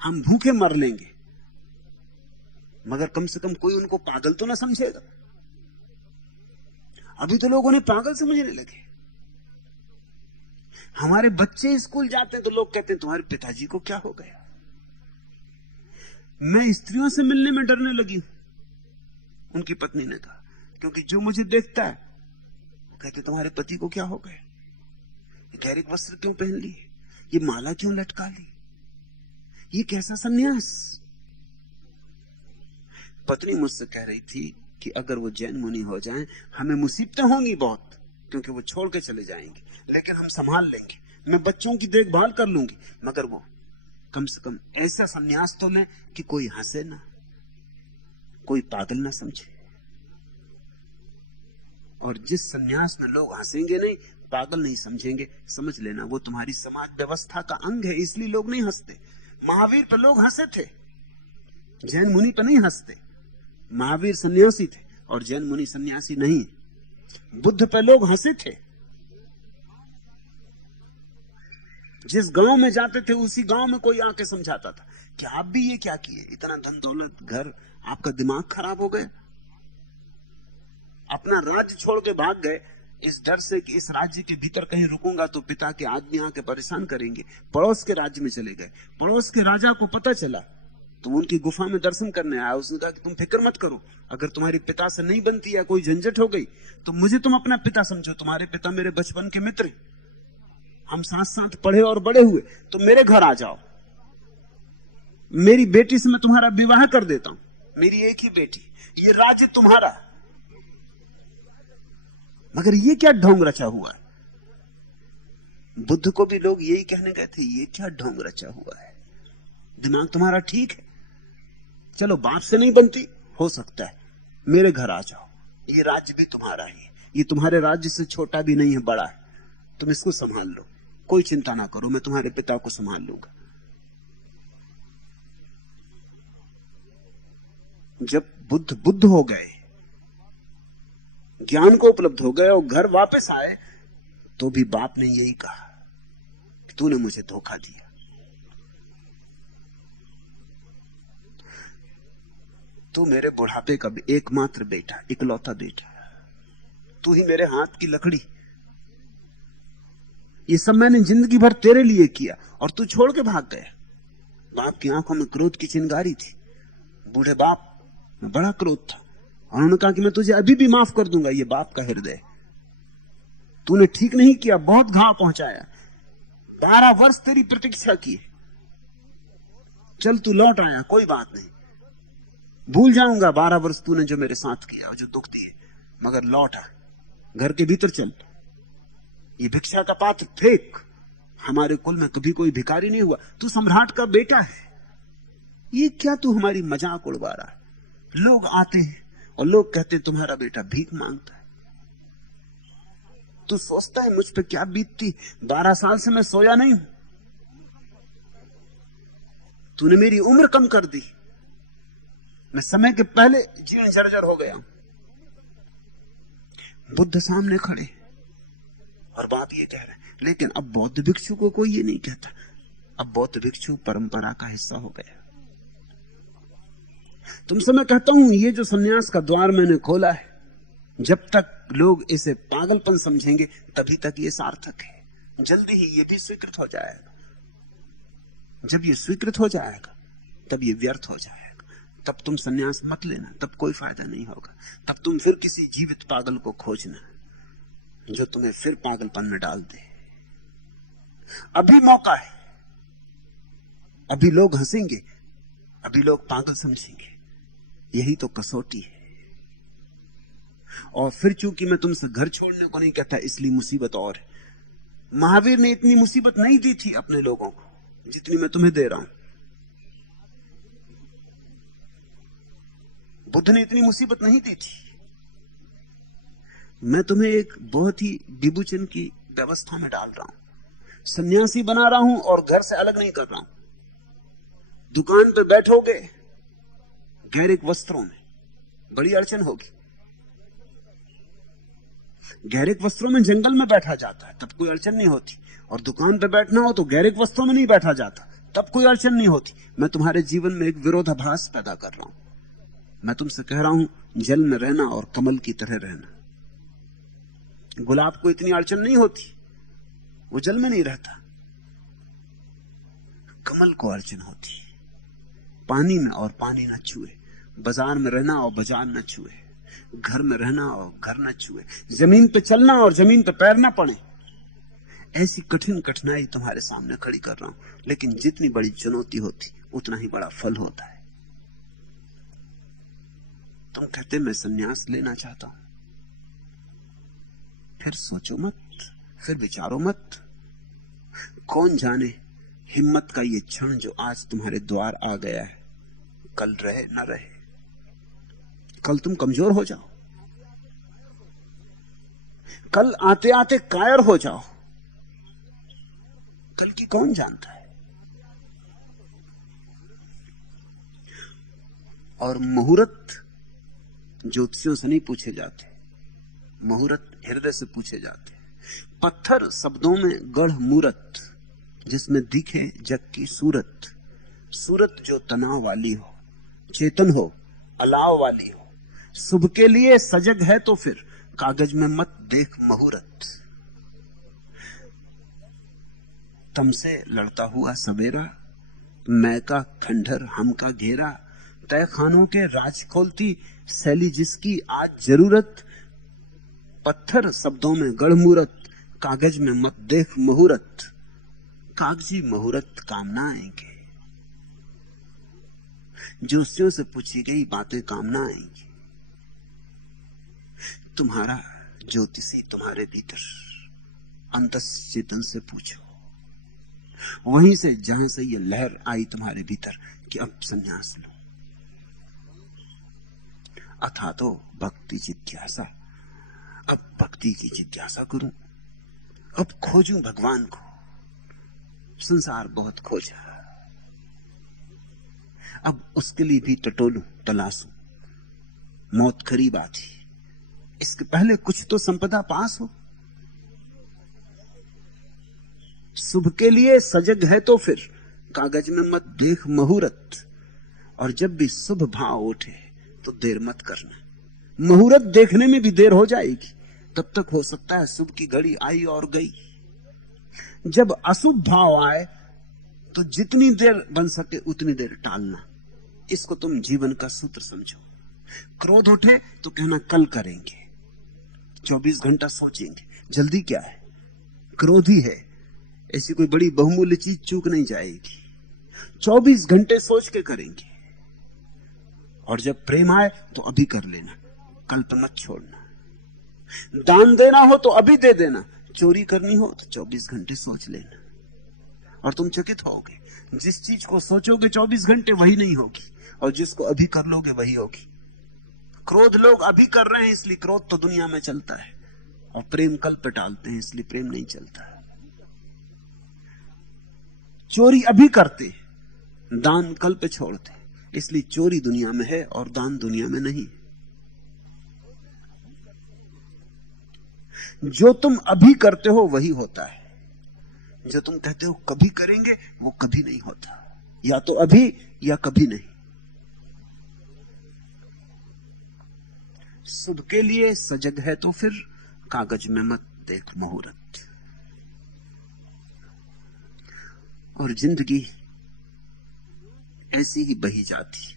हम भूखे मर लेंगे मगर कम से कम कोई उनको पागल तो ना समझेगा। अभी तो लोग उन्हें पागल समझने लगे। हमारे बच्चे स्कूल जाते हैं तो लोग कहते हैं तुम्हारे पिताजी को क्या हो गया। मैं स्त्रियों से मिलने में डरने लगी हूं, उनकी पत्नी ने कहा, क्योंकि जो मुझे देखता है वो कहते तुम्हारे पति को क्या हो गया, ये गैरिक वस्त्र क्यों पहन ली, ये माला क्यों लटका ली, ये कैसा सन्यास। पत्नी मुझसे कह रही थी कि अगर वो जैन मुनि हो जाएं, हमें मुसीबतें होंगी बहुत, क्योंकि वो छोड़ के चले जाएंगे, लेकिन हम संभाल लेंगे, मैं बच्चों की देखभाल कर लूंगी, मगर वो कम से कम ऐसा सन्यास तो लें कि कोई हंसे ना, कोई पागल ना समझे, और जिस सन्यास में लोग हंसेंगे नहीं, पागल नहीं समझेंगे, समझ लेना वो तुम्हारी समाज व्यवस्था का अंग है, इसलिए लोग नहीं हंसते। महावीर पर लोग हंसे थे, जैन मुनि पर नहीं हंसते। महावीर सन्यासी थे और जैन मुनि सन्यासी नहीं। बुद्ध पे लोग हंसे थे। जिस गांव में जाते थे उसी गांव में कोई आके समझाता था कि आप भी ये क्या किए, इतना धन दौलत, घर, आपका दिमाग खराब हो गया। अपना राज्य छोड़ के भाग गए इस डर से कि इस राज्य के भीतर कहीं रुकूंगा तो पिता के आदमी आके परेशान करेंगे। पड़ोस के राज्य में चले गए। पड़ोस के राजा को पता चला तो उनकी गुफा में दर्शन करने आया। उसने कहा कि तुम फिक्र मत करो, अगर तुम्हारे पिता से नहीं बनती या कोई झंझट हो गई तो मुझे तुम अपना पिता समझो। तुम्हारे पिता मेरे बचपन के मित्र, हम साथ साथ पढ़े और बड़े हुए, तो मेरे घर आ जाओ। मेरी बेटी से मैं तुम्हारा विवाह कर देता हूं, मेरी एक ही बेटी, ये राज्य तुम्हारा। मगर ये क्या ढोंग रचा हुआ है? बुद्ध को भी लोग यही कहने गए थे, ये क्या ढोंग रचा हुआ है? दिमाग तुम्हारा ठीक है, चलो बाप से नहीं बनती, हो सकता है मेरे घर आ जाओ, ये राज्य भी तुम्हारा ही है, ये तुम्हारे राज्य से छोटा भी नहीं है, बड़ा है, तुम इसको संभाल लो, कोई चिंता ना करो, मैं तुम्हारे पिता को संभाल लूंगा। जब बुद्ध बुद्ध हो गए, ज्ञान को उपलब्ध हो गए और घर वापस आए, तो भी बाप ने यही कहा कि तूने मुझे धोखा दिया। तू मेरे बुढ़ापे का एकमात्र बेटा, इकलौता बेटा, तू ही मेरे हाथ की लकड़ी। ये सब मैंने जिंदगी भर तेरे लिए किया और तू छोड़ के भाग गया। बाप की आंखों में क्रोध की चिंगारी थी। बूढ़े बाप में बड़ा क्रोध था। उन्होंने कहा कि मैं तुझे अभी भी माफ कर दूंगा। ये बाप का हृदय, तूने ठीक नहीं किया, बहुत घाव पहुंचाया, 12 वर्ष तेरी प्रतीक्षा की, चल तू लौट आया, कोई बात नहीं, भूल जाऊंगा 12 वर्ष तूने जो मेरे साथ किया और जो दुख दिए, मगर लौट आ, घर के भीतर चल, ये भिक्षा का पात्र फेंक। हमारे कुल में कभी कोई भिखारी नहीं हुआ, तू सम्राट का बेटा है। ये क्या तू हमारी मजाक उड़वा रहा है? लोग आते हैं और लोग कहते हैं तुम्हारा बेटा भीख मांगता है। तू सोचता है मुझ पे क्या बीतती? 12 साल से मैं सोया नहीं हूं, तूने मेरी उम्र कम कर दी, मैं समय के पहले जीर्ण जर्जर हो गया। बुद्ध सामने खड़े और बात ये कह रहे हैं, लेकिन अब बौद्ध भिक्षु को कोई ये नहीं कहता। अब बौद्ध भिक्षु परंपरा का हिस्सा हो गया। तुमसे मैं कहता हूं, ये जो सन्यास का द्वार मैंने खोला है, जब तक लोग इसे पागलपन समझेंगे तभी तक ये सार्थक है। जल्दी ही ये भी स्वीकृत हो जाएगा। जब ये स्वीकृत हो जाएगा तब ये व्यर्थ हो जाएगा। तब तुम सन्यास मत लेना, तब कोई फायदा नहीं होगा। तब तुम फिर किसी जीवित पागल को खोजना जो तुम्हें फिर पागलपन में डाल दे। अभी मौका है, अभी लोग हंसेंगे, अभी लोग पागल समझेंगे, यही तो कसौटी है। और फिर चूंकि मैं तुमसे घर छोड़ने को नहीं कहता, इसलिए मुसीबत और है। महावीर ने इतनी मुसीबत नहीं दी थी अपने लोगों को जितनी मैं तुम्हें दे रहा हूं। बुद्ध ने इतनी मुसीबत नहीं दी थी। मैं तुम्हें एक बहुत ही विभूचन की व्यवस्था में डाल रहा हूं, सन्यासी बना रहा हूं और घर से अलग नहीं कर रहा हूं। दुकान पे बैठोगे गैरिक वस्त्रों में, बड़ी अड़चन होगी। गैरिक वस्त्रों में जंगल में बैठा जाता है, तब कोई अड़चन नहीं होती। और दुकान पे बैठना हो तो गैरिक वस्त्रों में नहीं बैठा जाता, तब कोई अड़चन नहीं होती। मैं तुम्हारे जीवन में एक विरोधाभास पैदा कर रहा हूं। मैं तुमसे कह रहा हूं, जल में रहना और कमल की तरह रहना। गुलाब को इतनी अड़चन नहीं होती, वो जल में नहीं रहता। कमल को अड़चन होती पानी में, और पानी न छुए। बाजार में रहना और बाजार न छुए, घर में रहना और घर न छुए, जमीन पे चलना और जमीन पे पैर न पड़े। ऐसी कठिन कठिनाई तुम्हारे सामने खड़ी कर रहा हूं, लेकिन जितनी बड़ी चुनौती होती उतना ही बड़ा फल होता है। तुम कहते मैं सन्यास लेना चाहता हूं, फिर सोचो मत, फिर विचारो मत। कौन जाने हिम्मत का ये क्षण जो आज तुम्हारे द्वार आ गया है, कल रहे न रहे। कल तुम कमजोर हो जाओ, कल आते आते कायर हो जाओ, कल की कौन जानता है। और मुहूर्त ज्योतिषियों से नहीं पूछे जाते, मुहूर्त हृदय से पूछे जाते। पत्थर शब्दों में गढ़ मूरत, जिसमें दिखे जग की सूरत। सूरत जो तनाव वाली हो, चेतन हो, अलाव वाली हो। शुभ के लिए सजग है तो फिर कागज में मत देख मुहूर्त। तुमसे लड़ता हुआ सवेरा, मैं का खंडहर हम का घेरा। तय खानों के राज खोलती शैली जिसकी आज जरूरत। पत्थर शब्दों में गढ़ मूरत, कागज में मत देख मुहूर्त। कागजी मुहूर्त काम ना आएंगे, ज्योतिषियों से पूछी गई बातें काम ना आएंगी। तुम्हारा ज्योतिषी तुम्हारे भीतर अंतश्चेतन से पूछो, वहीं से जहां से ये लहर आई तुम्हारे भीतर कि अब संन्यास लो। अथा तो भक्ति जिज्ञासा, अब भक्ति की जिज्ञासा करूं, अब खोजूं भगवान को। संसार बहुत खोजा, अब उसके लिए भी टटोलूं, तलाशूं। मौत करीब आती, इसके पहले कुछ तो संपदा पास हो। शुभ के लिए सजग है तो फिर कागज में मत देख मुहूर्त। और जब भी शुभ भाव उठे तो देर मत करना। मुहूर्त देखने में भी देर हो जाएगी, तब तक हो सकता है शुभ की घड़ी आई और गई। जब अशुभ भाव आए तो जितनी देर बन सके उतनी देर टालना। इसको तुम जीवन का सूत्र समझो। क्रोध उठे तो कहना कल करेंगे, 24 घंटा सोचेंगे। जल्दी क्या है, क्रोध ही है, ऐसी कोई बड़ी बहुमूल्य चीज चूक नहीं जाएगी। 24 घंटे सोच के करेंगे। और जब प्रेम आए तो अभी कर लेना, कल पर मत छोड़ना। दान देना हो तो अभी दे देना, चोरी करनी हो तो 24 घंटे सोच लेना। और तुम चकित होगे, जिस चीज को सोचोगे 24 घंटे वही नहीं होगी, और जिसको अभी कर लोगे वही होगी। क्रोध लोग अभी कर रहे हैं इसलिए क्रोध तो दुनिया में चलता है, और प्रेम कल पे टालते हैं इसलिए प्रेम नहीं चलता है। चोरी अभी करते, दान कल पे छोड़ते, इसलिए चोरी दुनिया में है और दान दुनिया में नहीं। जो तुम अभी करते हो वही होता है, जो तुम कहते हो कभी करेंगे वो कभी नहीं होता। या तो अभी या कभी नहीं। शुभ के लिए सजग है तो फिर कागज में मत देख मुहूर्त। और जिंदगी ऐसी ही बही जाती।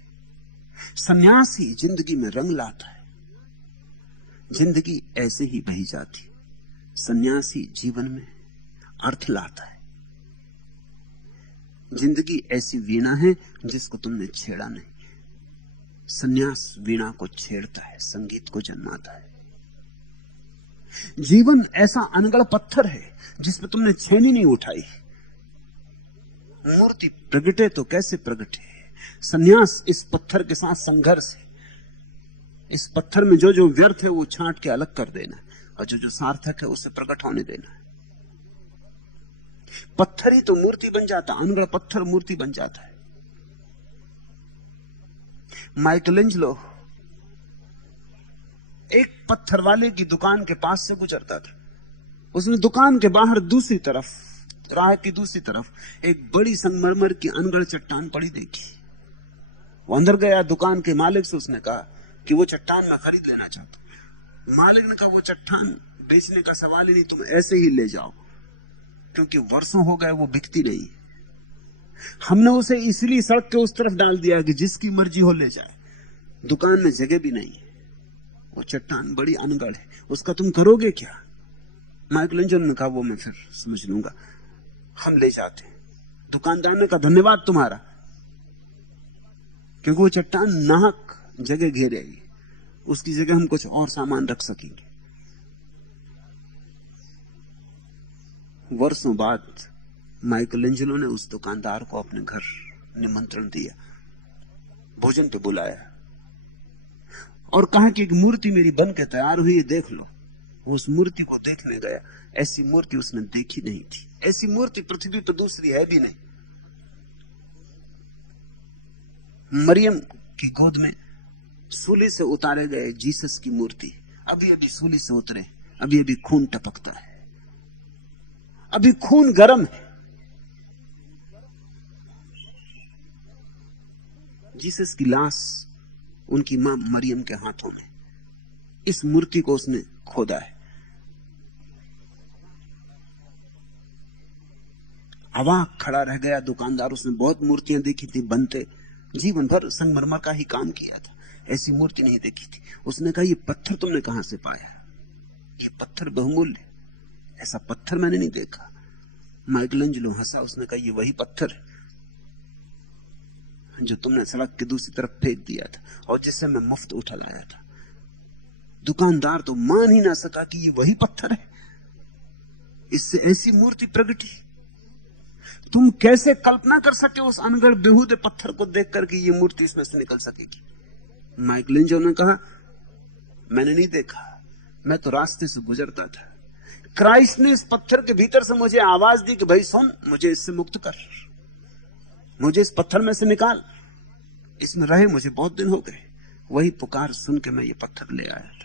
सन्यास ही जिंदगी में रंग लाता है। जिंदगी ऐसे ही बही जाती, सन्यास ही जीवन में अर्थ लाता है। जिंदगी ऐसी वीणा है जिसको तुमने छेड़ा नहीं। सन्यास वीणा को छेड़ता है, संगीत को जन्माता है। जीवन ऐसा अनगढ़ पत्थर है जिसपे तुमने छेनी नहीं उठाई। मूर्ति प्रगटे तो कैसे प्रगटे। सन्यास इस पत्थर के साथ संघर्ष है। इस पत्थर में जो जो व्यर्थ है वो छांट के अलग कर देना, और जो जो सार्थक है उसे प्रकट होने देना। पत्थर ही तो मूर्ति बन जाता, अनगढ़ पत्थर मूर्ति बन जाता है। माइकलएंजेलो एक पत्थर वाले की दुकान के पास से गुजरता था। उसने दुकान के बाहर दूसरी तरफ, राह की दूसरी तरफ एक बड़ी संगमरमर की अनगढ़ चट्टान पड़ी देखी। वो अंदर गया, दुकान के मालिक से उसने कहा कि वो चट्टान मैं खरीद लेना चाहता हूं। मालिक ने कहा वो चट्टान बेचने का सवाल ही नहीं, तुम ऐसे ही ले जाओ, क्योंकि वर्षों हो गए वो बिकती नहीं। हमने उसे इसलिए सड़क के उस तरफ डाल दिया कि जिसकी मर्जी हो ले जाए, दुकान में जगह भी नहीं है। वो चट्टान बड़ी अनगढ़ है, उसका तुम करोगे क्या? माइकलएंजेलो ने कहा वो मैं फिर समझ लूंगा, हम ले जाते। दुकानदार ने कहा धन्यवाद तुम्हारा, क्योंकि वो चट्टान नाहक जगह घेरेगी, उसकी जगह हम कुछ और सामान रख सकेंगे। वर्षों बाद माइकलएंजेलो ने उस दुकानदार को अपने घर निमंत्रण दिया, भोजन पे बुलाया और कहा कि एक मूर्ति मेरी बन के तैयार हुई है, देख लो। वो उस मूर्ति को देखने गया। ऐसी मूर्ति उसने देखी नहीं थी। ऐसी मूर्ति पृथ्वी पर दूसरी है भी नहीं। मरियम की गोद में सूली से उतारे गए जीसस की मूर्ति अभी अभी सूली से उतरे, अभी अभी खून टपकता है, अभी खून गर्म है। जीसस की लाश उनकी मां मरियम के हाथों में। इस मूर्ति को उसने खोदा है। अवाक खड़ा रह गया दुकानदार। उसने बहुत मूर्तियां देखी थी बनते, जीवन भर संगमरमर का ही काम किया था, ऐसी मूर्ति नहीं देखी थी। उसने कहा, ये पत्थर तुमने कहां से पाया? ये पत्थर बहुमूल्य, ऐसा पत्थर मैंने नहीं देखा। माइकलएंजेलो हंसा। उसने कहा, ये वही पत्थर है जो तुमने सड़क के दूसरी तरफ फेंक दिया था और जिससे मैं मुफ्त उठा लाया था। दुकानदार तो मान ही ना सका कि ये वही पत्थर है, इससे ऐसी मूर्ति प्रगटी। तुम कैसे कल्पना कर सके उस अनगढ़ बेहूदे पत्थर को देखकर कि ये मूर्ति इसमें से निकल सकेगी? माइकलएंजेलो ने कहा, मैंने नहीं देखा, मैं तो रास्ते से गुजरता था। क्राइस्ट ने इस पत्थर के भीतर से मुझे आवाज दी कि भाई सुन, मुझे इससे मुक्त कर, मुझे इस पत्थर में से निकाल, इसमें रहे मुझे बहुत दिन हो गए। वही पुकार सुन के मैं ये पत्थर ले आया था।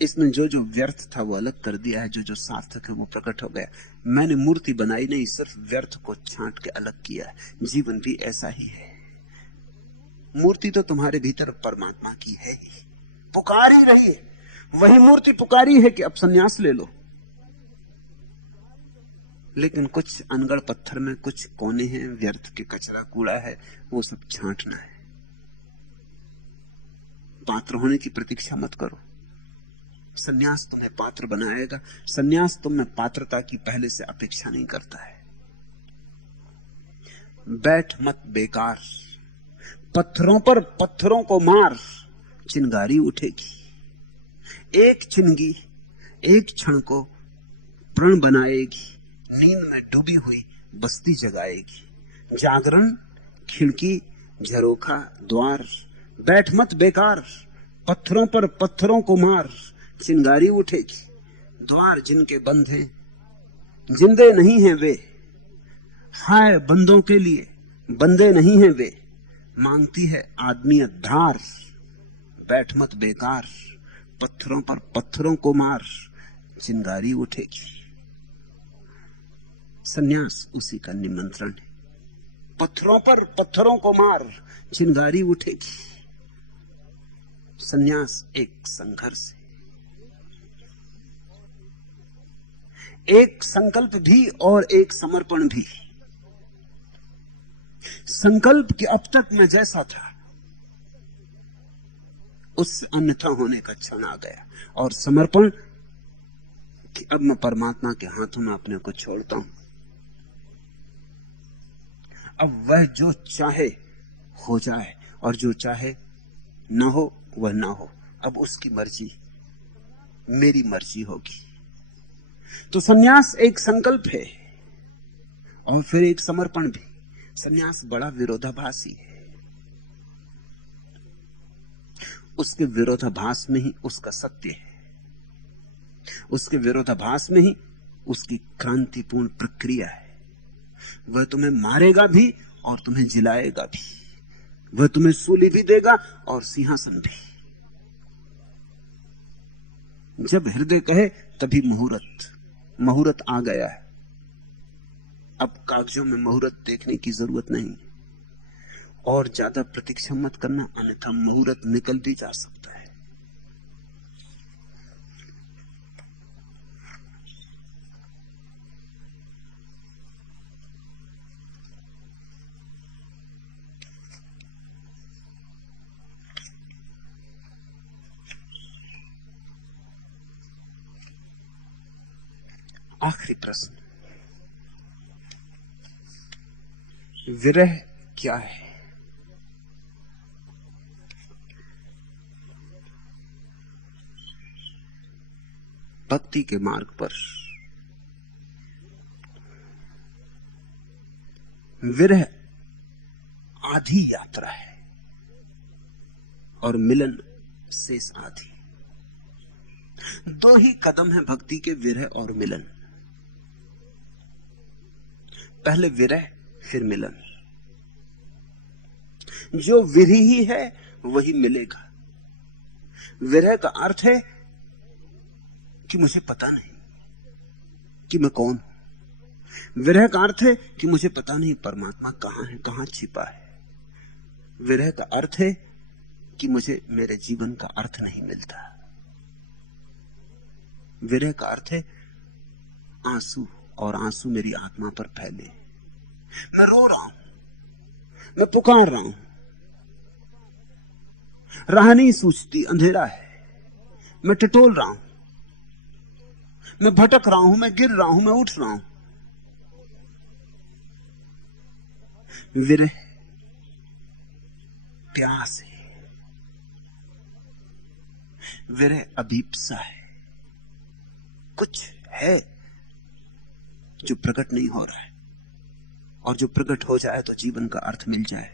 इसने जो जो व्यर्थ था वो अलग कर दिया है, जो जो सार्थक है वो प्रकट हो गया। मैंने मूर्ति बनाई नहीं, सिर्फ व्यर्थ को छांट के अलग किया है। जीवन भी ऐसा ही है। मूर्ति तो तुम्हारे भीतर परमात्मा की है ही, पुकार ही रही है। वही मूर्ति पुकारी है कि अब संन्यास ले लो। लेकिन कुछ अनगढ़ पत्थर में कुछ कोने हैं, व्यर्थ के कचरा कूड़ा है, वो सब छांटना है। पात्र होने की प्रतीक्षा मत करो। संन्यास तुम्हें पात्र बनाएगा। संन्यास तुम में पात्रता की पहले से अपेक्षा नहीं करता है। बैठ मत बेकार, पत्थरों पर पत्थरों को मार, चिंगारी उठेगी। एक चिंगी एक क्षण को प्रण बनाएगी, नींद में डूबी हुई बस्ती जगाएगी। जागरण, खिड़की, झरोखा, द्वार, बैठ मत बेकार, पत्थरों पर पत्थरों को मार, चिंगारी उठेगी। द्वार जिनके बंद हैं, जिंदे नहीं हैं वे, हाय बंदों के लिए बंदे नहीं हैं वे, मांगती है आदमियत धार। बैठ मत बेकार, पत्थरों पर पत्थरों को मार, चिंगारी उठेगी। सन्यास उसी का निमंत्रण है। पत्थरों पर पत्थरों को मार, चिंगारी उठेगी। सन्यास एक संघर्ष है, एक संकल्प भी और एक समर्पण भी। संकल्प कि अब तक मैं जैसा था उससे अन्यथा होने का क्षण आ गया, और समर्पण कि अब मैं परमात्मा के हाथों में अपने को छोड़ता हूं। अब वह जो चाहे हो जाए और जो चाहे न हो वह ना हो। अब उसकी मर्जी, मेरी मर्जी होगी। तो सन्यास एक संकल्प है और फिर एक समर्पण भी। सन्यास बड़ा विरोधाभासी है। उसके विरोधाभास में ही उसका सत्य है, उसके विरोधाभास में ही उसकी क्रांतिपूर्ण प्रक्रिया है। वह तुम्हें मारेगा भी और तुम्हें जिलाएगा भी, वह तुम्हें सूली भी देगा और सिंहासन भी। जब हृदय कहे तभी मुहूर्त आ गया है। अब कागजों में मुहूर्त देखने की जरूरत नहीं और ज्यादा प्रतीक्षा मत करना, अन्यथा मुहूर्त निकल भी जा सकता है। आखिरी प्रश्न, विरह क्या है? भक्ति के मार्ग पर विरह आधी यात्रा है और मिलन शेष आधी। दो ही कदम है भक्ति के, विरह और मिलन। पहले विरह फिर मिलन। जो विरही है वही मिलेगा। विरह का अर्थ है कि मुझे पता नहीं कि मैं कौन हूं। विरह का अर्थ है कि मुझे पता नहीं परमात्मा कहां है, कहां छिपा है। विरह का अर्थ है कि मुझे मेरे जीवन का अर्थ नहीं मिलता। विरह का अर्थ है आंसू, और आंसू मेरी आत्मा पर फैले। मैं रो रहा हूं, मैं पुकार रहा हूं, राह नहीं सूझती, अंधेरा है, मैं टटोल रहा हूं, मैं भटक रहा हूं, मैं गिर रहा हूं, मैं उठ रहा हूं। विरह प्यास है, विरह अभीप्सा है। कुछ है जो प्रकट नहीं हो रहा है, और जो प्रकट हो जाए तो जीवन का अर्थ मिल जाए,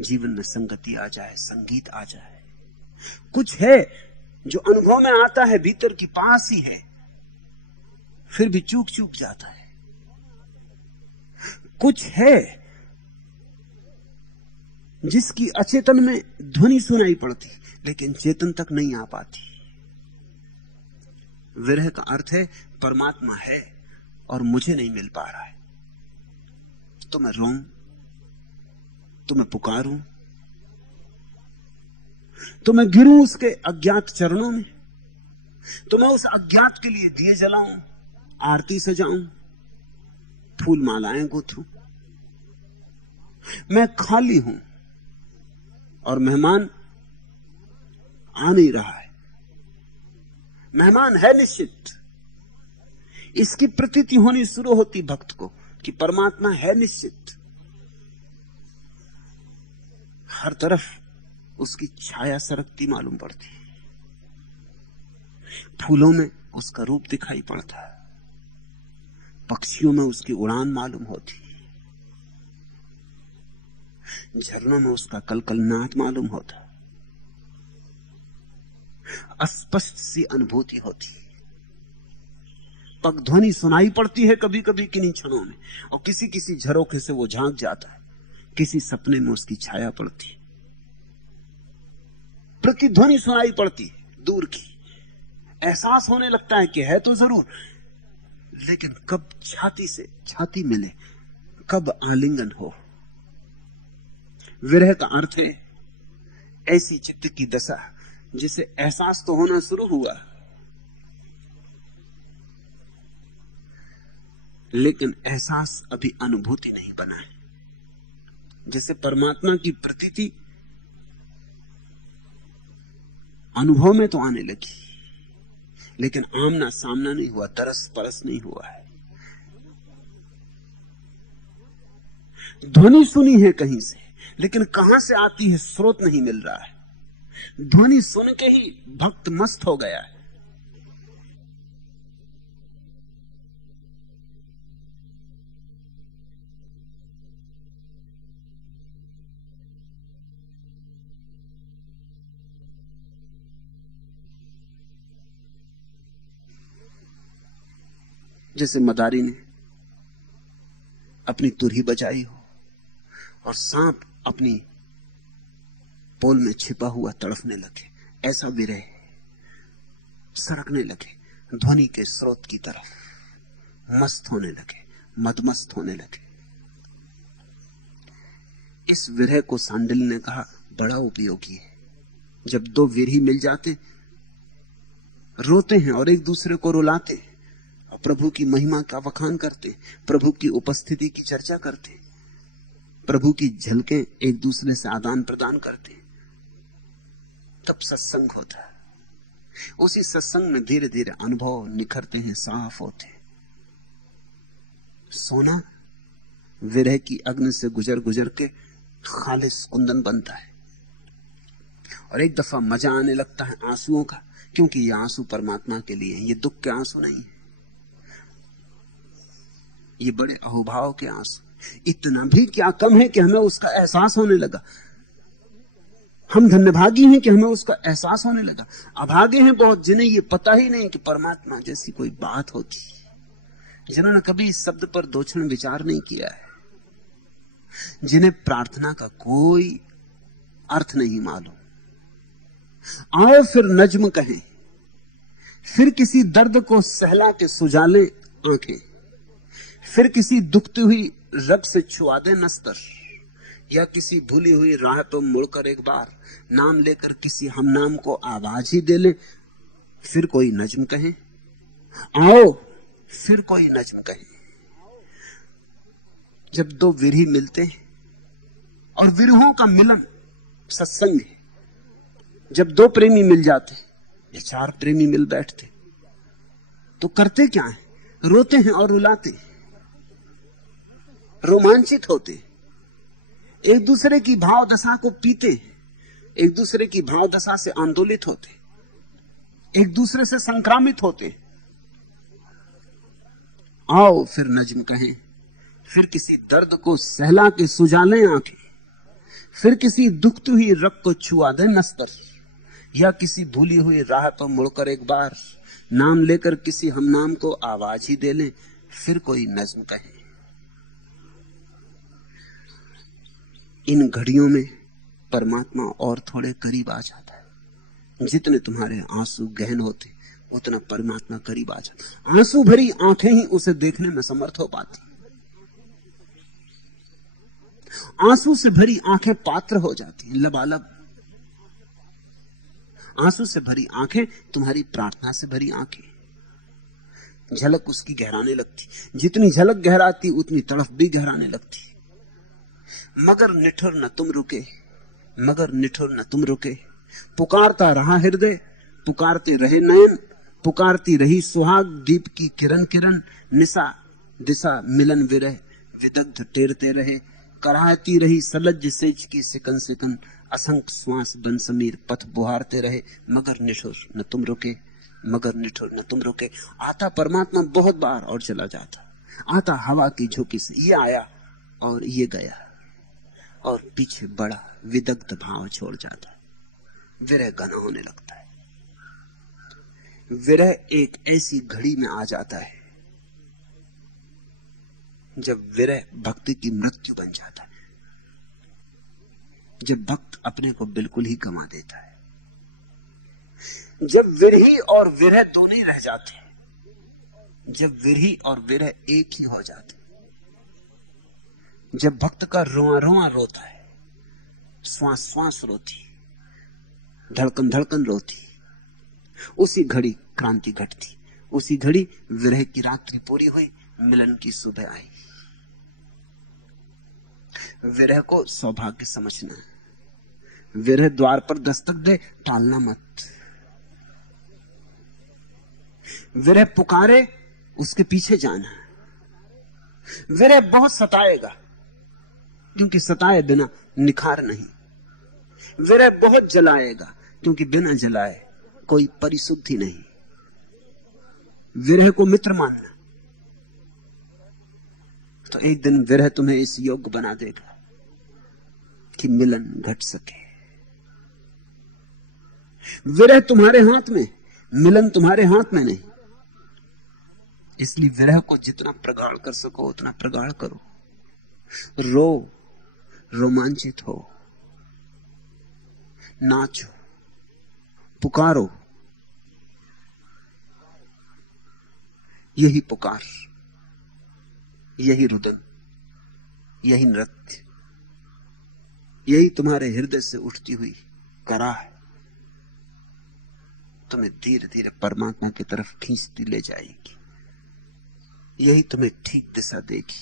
जीवन में संगति आ जाए, संगीत आ जाए। कुछ है जो अनुभव में आता है, भीतर की पास ही है, फिर भी चूक चूक जाता है। कुछ है जिसकी अचेतन में ध्वनि सुनाई पड़ती, लेकिन चेतन तक नहीं आ पाती। विरह का अर्थ है परमात्मा है और मुझे नहीं मिल पा रहा है, तो मैं रोऊं, तो मैं पुकारूं, तो मैं गिरूं उसके अज्ञात चरणों में, तो मैं उस अज्ञात के लिए दिए जलाऊं, आरती सजाऊं, फूल मालाएं गुथूं। मैं खाली हूं और मेहमान आ नहीं रहा है। मेहमान है निश्चित, इसकी प्रतीति होनी शुरू होती भक्त को कि परमात्मा है निश्चित। हर तरफ उसकी छाया सरकती मालूम पड़ती, फूलों में उसका रूप दिखाई पड़ता, पक्षियों में उसकी उड़ान मालूम होती, झरनों में उसका कलकलनाद मालूम होता, अस्पष्ट सी अनुभूति होती, पगध्वनि सुनाई पड़ती है कभी कभी किन्हीं क्षणों में, और किसी किसी झरोखे से वो झांक जाता है, किसी सपने में उसकी छाया पड़ती, प्रतिध्वनि सुनाई पड़ती दूर की, एहसास होने लगता है कि है तो जरूर, लेकिन कब छाती से छाती मिले, कब आलिंगन हो। विरह का अर्थ है ऐसी चित्त की दशा जिसे एहसास तो होना शुरू हुआ, लेकिन एहसास अभी अनुभूति नहीं बना है। जैसे परमात्मा की प्रतीति अनुभव में तो आने लगी, लेकिन आमना सामना नहीं हुआ, तरस परस नहीं हुआ है। ध्वनि सुनी है कहीं से, लेकिन कहां से आती है स्रोत नहीं मिल रहा है। ध्वनि सुन के ही भक्त मस्त हो गया है। जैसे मदारी ने अपनी तुरही बजाई हो और सांप अपनी पोल में छिपा हुआ तड़फने लगे, ऐसा विरह सरकने लगे ध्वनि के स्रोत की तरफ, मस्त होने लगे, मदमस्त होने लगे। इस विरह को सांडिल ने कहा बड़ा उपयोगी है। जब दो विरही मिल जाते, रोते हैं और एक दूसरे को रुलाते, और प्रभु की महिमा का वखान करते, प्रभु की उपस्थिति की चर्चा करते, प्रभु की झलकें एक दूसरे से आदान प्रदान करते, तब सत्संग होता है। उसी सत्संग में धीरे धीरे अनुभव निखरते हैं, साफ होते हैं। सोना विरह की अग्नि से गुजर गुजर के खालिस कुंदन बनता है, और एक दफा मजा आने लगता है आंसुओं का, क्योंकि ये आंसू परमात्मा के लिए हैं, ये दुख के आंसू नहीं है, ये बड़े अहोभाव के आंसू। इतना भी क्या कम है कि हमें उसका एहसास होने लगा। हम धन्यभागी हैं कि हमें उसका एहसास होने लगा। अभागे हैं बहुत जिन्हें ये पता ही नहीं कि परमात्मा जैसी कोई बात होती, जिन्होंने कभी इस शब्द पर दो क्षण विचार नहीं किया है, जिन्हें प्रार्थना का कोई अर्थ नहीं मालूम। आओ फिर नज्म कहें, फिर किसी दर्द को सहला के सुजाले आंखें, फिर किसी दुखती हुई रग से छुआ दे नस्तर, या किसी भूली हुई राह पर मुड़कर एक बार नाम लेकर किसी हम नाम को आवाज ही दे ले। फिर कोई नज्म कहे, आओ फिर कोई नज्म कहे। जब दो विरही मिलते हैं, और विरहों का मिलन सत्संग है, जब दो प्रेमी मिल जाते या चार प्रेमी मिल बैठते तो करते क्या है? रोते हैं और रुलाते, रोमांचित होते, एक दूसरे की भाव दशा को पीते, एक दूसरे की भाव दशा से आंदोलित होते, एक दूसरे से संक्रामित होते। आओ फिर नज्म कहें, फिर किसी दर्द को सहला के सुजालें आंखें, फिर किसी दुखती हुई रग को छुआ दे नस्तर, या किसी भूली हुई राह पर मुड़कर एक बार नाम लेकर किसी हम नाम को आवाज ही दे लें। फिर कोई नज्म कहे। इन घड़ियों में परमात्मा और थोड़े करीब आ जाता है। जितने तुम्हारे आंसू गहन होते उतना परमात्मा करीब आ जाता। आंसू भरी आंखें ही उसे देखने में समर्थ हो पाती। आंसू से भरी आंखें पात्र हो जाती हैं, लबालब। आंसू से भरी आंखें तुम्हारी प्रार्थना से भरी आंखें, झलक उसकी गहराने लगती। जितनी झलक गहराती उतनी तड़फ भी गहराने लगती। मगर निठुर न तुम रुके, मगर निठुर न तुम रुके, पुकारता रहा हृदय, पुकारते रहे नयन, पुकारती रही सुहाग दीप की किरण किरण, निशा दिशा मिलन विरह विदग्ध टेरते रहे, कराहती रही सलज्ज सेज की सिकन सिकन, असंख्य श्वास बन समीर पथ बुहारते रहे। मगर निठुर न तुम रुके, मगर निठुर न तुम रुके। आता परमात्मा बहुत बार और चला जाता, आता हवा की झोंकी से, ये आया और ये गया, और पीछे बड़ा विदग्ध भाव छोड़ जाता है। विरह घना होने लगता है। विरह एक ऐसी घड़ी में आ जाता है जब विरह भक्ति की मृत्यु बन जाता है, जब भक्त अपने को बिल्कुल ही गंवा देता है, जब विरही और विरह दोनों ही रह जाते हैं, जब विरही और विरह एक ही हो जाते, जब भक्त का रोआ रोआ रोता है, श्वास श्वास रोती, धड़कन धड़कन रोती, उसी घड़ी क्रांति घटती। उसी घड़ी विरह की रात्रि पूरी हुई, मिलन की सुबह आई। विरह को सौभाग्य समझना। विरह द्वार पर दस्तक दे, टालना मत। विरह पुकारे, उसके पीछे जाना। विरह बहुत सताएगा, क्योंकि सताए बिना निखार नहीं। विरह बहुत जलाएगा, क्योंकि बिना जलाए कोई परिशुद्धि नहीं। विरह को मित्र मानना, तो एक दिन विरह तुम्हें इस योग्य बना देगा कि मिलन घट सके। विरह तुम्हारे हाथ में, मिलन तुम्हारे हाथ में नहीं। इसलिए विरह को जितना प्रगाढ़ कर सको उतना प्रगाढ़ करो। रो, रोमांचित हो, नाचो, पुकारो। यही पुकार, यही रुदन, यही नृत्य, यही तुम्हारे हृदय से उठती हुई कराह है, तुम्हें धीरे धीरे परमात्मा की तरफ खींचती ले जाएगी। यही तुम्हें ठीक दिशा देगी,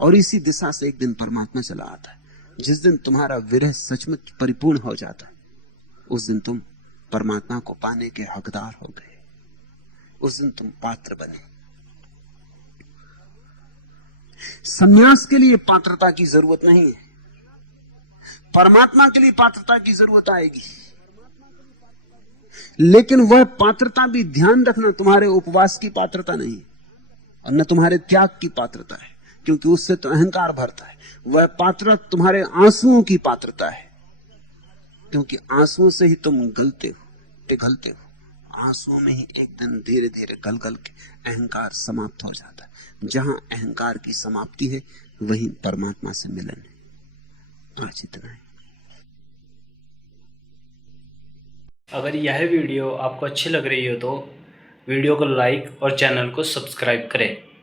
और इसी दिशा से एक दिन परमात्मा चला आता है। जिस दिन तुम्हारा विरह सचमुच परिपूर्ण हो जाता है, उस दिन तुम परमात्मा को पाने के हकदार हो गए। उस दिन तुम पात्र बने। संन्यास के लिए पात्रता की जरूरत नहीं है, परमात्मा के लिए पात्रता की जरूरत आएगी। लेकिन वह पात्रता भी, ध्यान रखना, तुम्हारे उपवास की पात्रता नहीं और न तुम्हारे त्याग की पात्रता है, क्योंकि उससे तो अहंकार भरता है। वह पात्रता तुम्हारे आंसुओं की पात्रता है, क्योंकि आंसुओं से ही तुम गलते हो, पिघलते हो। आंसुओं में ही एक दिन धीरे धीरे गल गल के अहंकार समाप्त हो जाता है। जहां अहंकार की समाप्ति है वहीं परमात्मा से मिलन है। आज इतना है। अगर यह वीडियो आपको अच्छी लग रही हो तो वीडियो को लाइक और चैनल को सब्सक्राइब करें।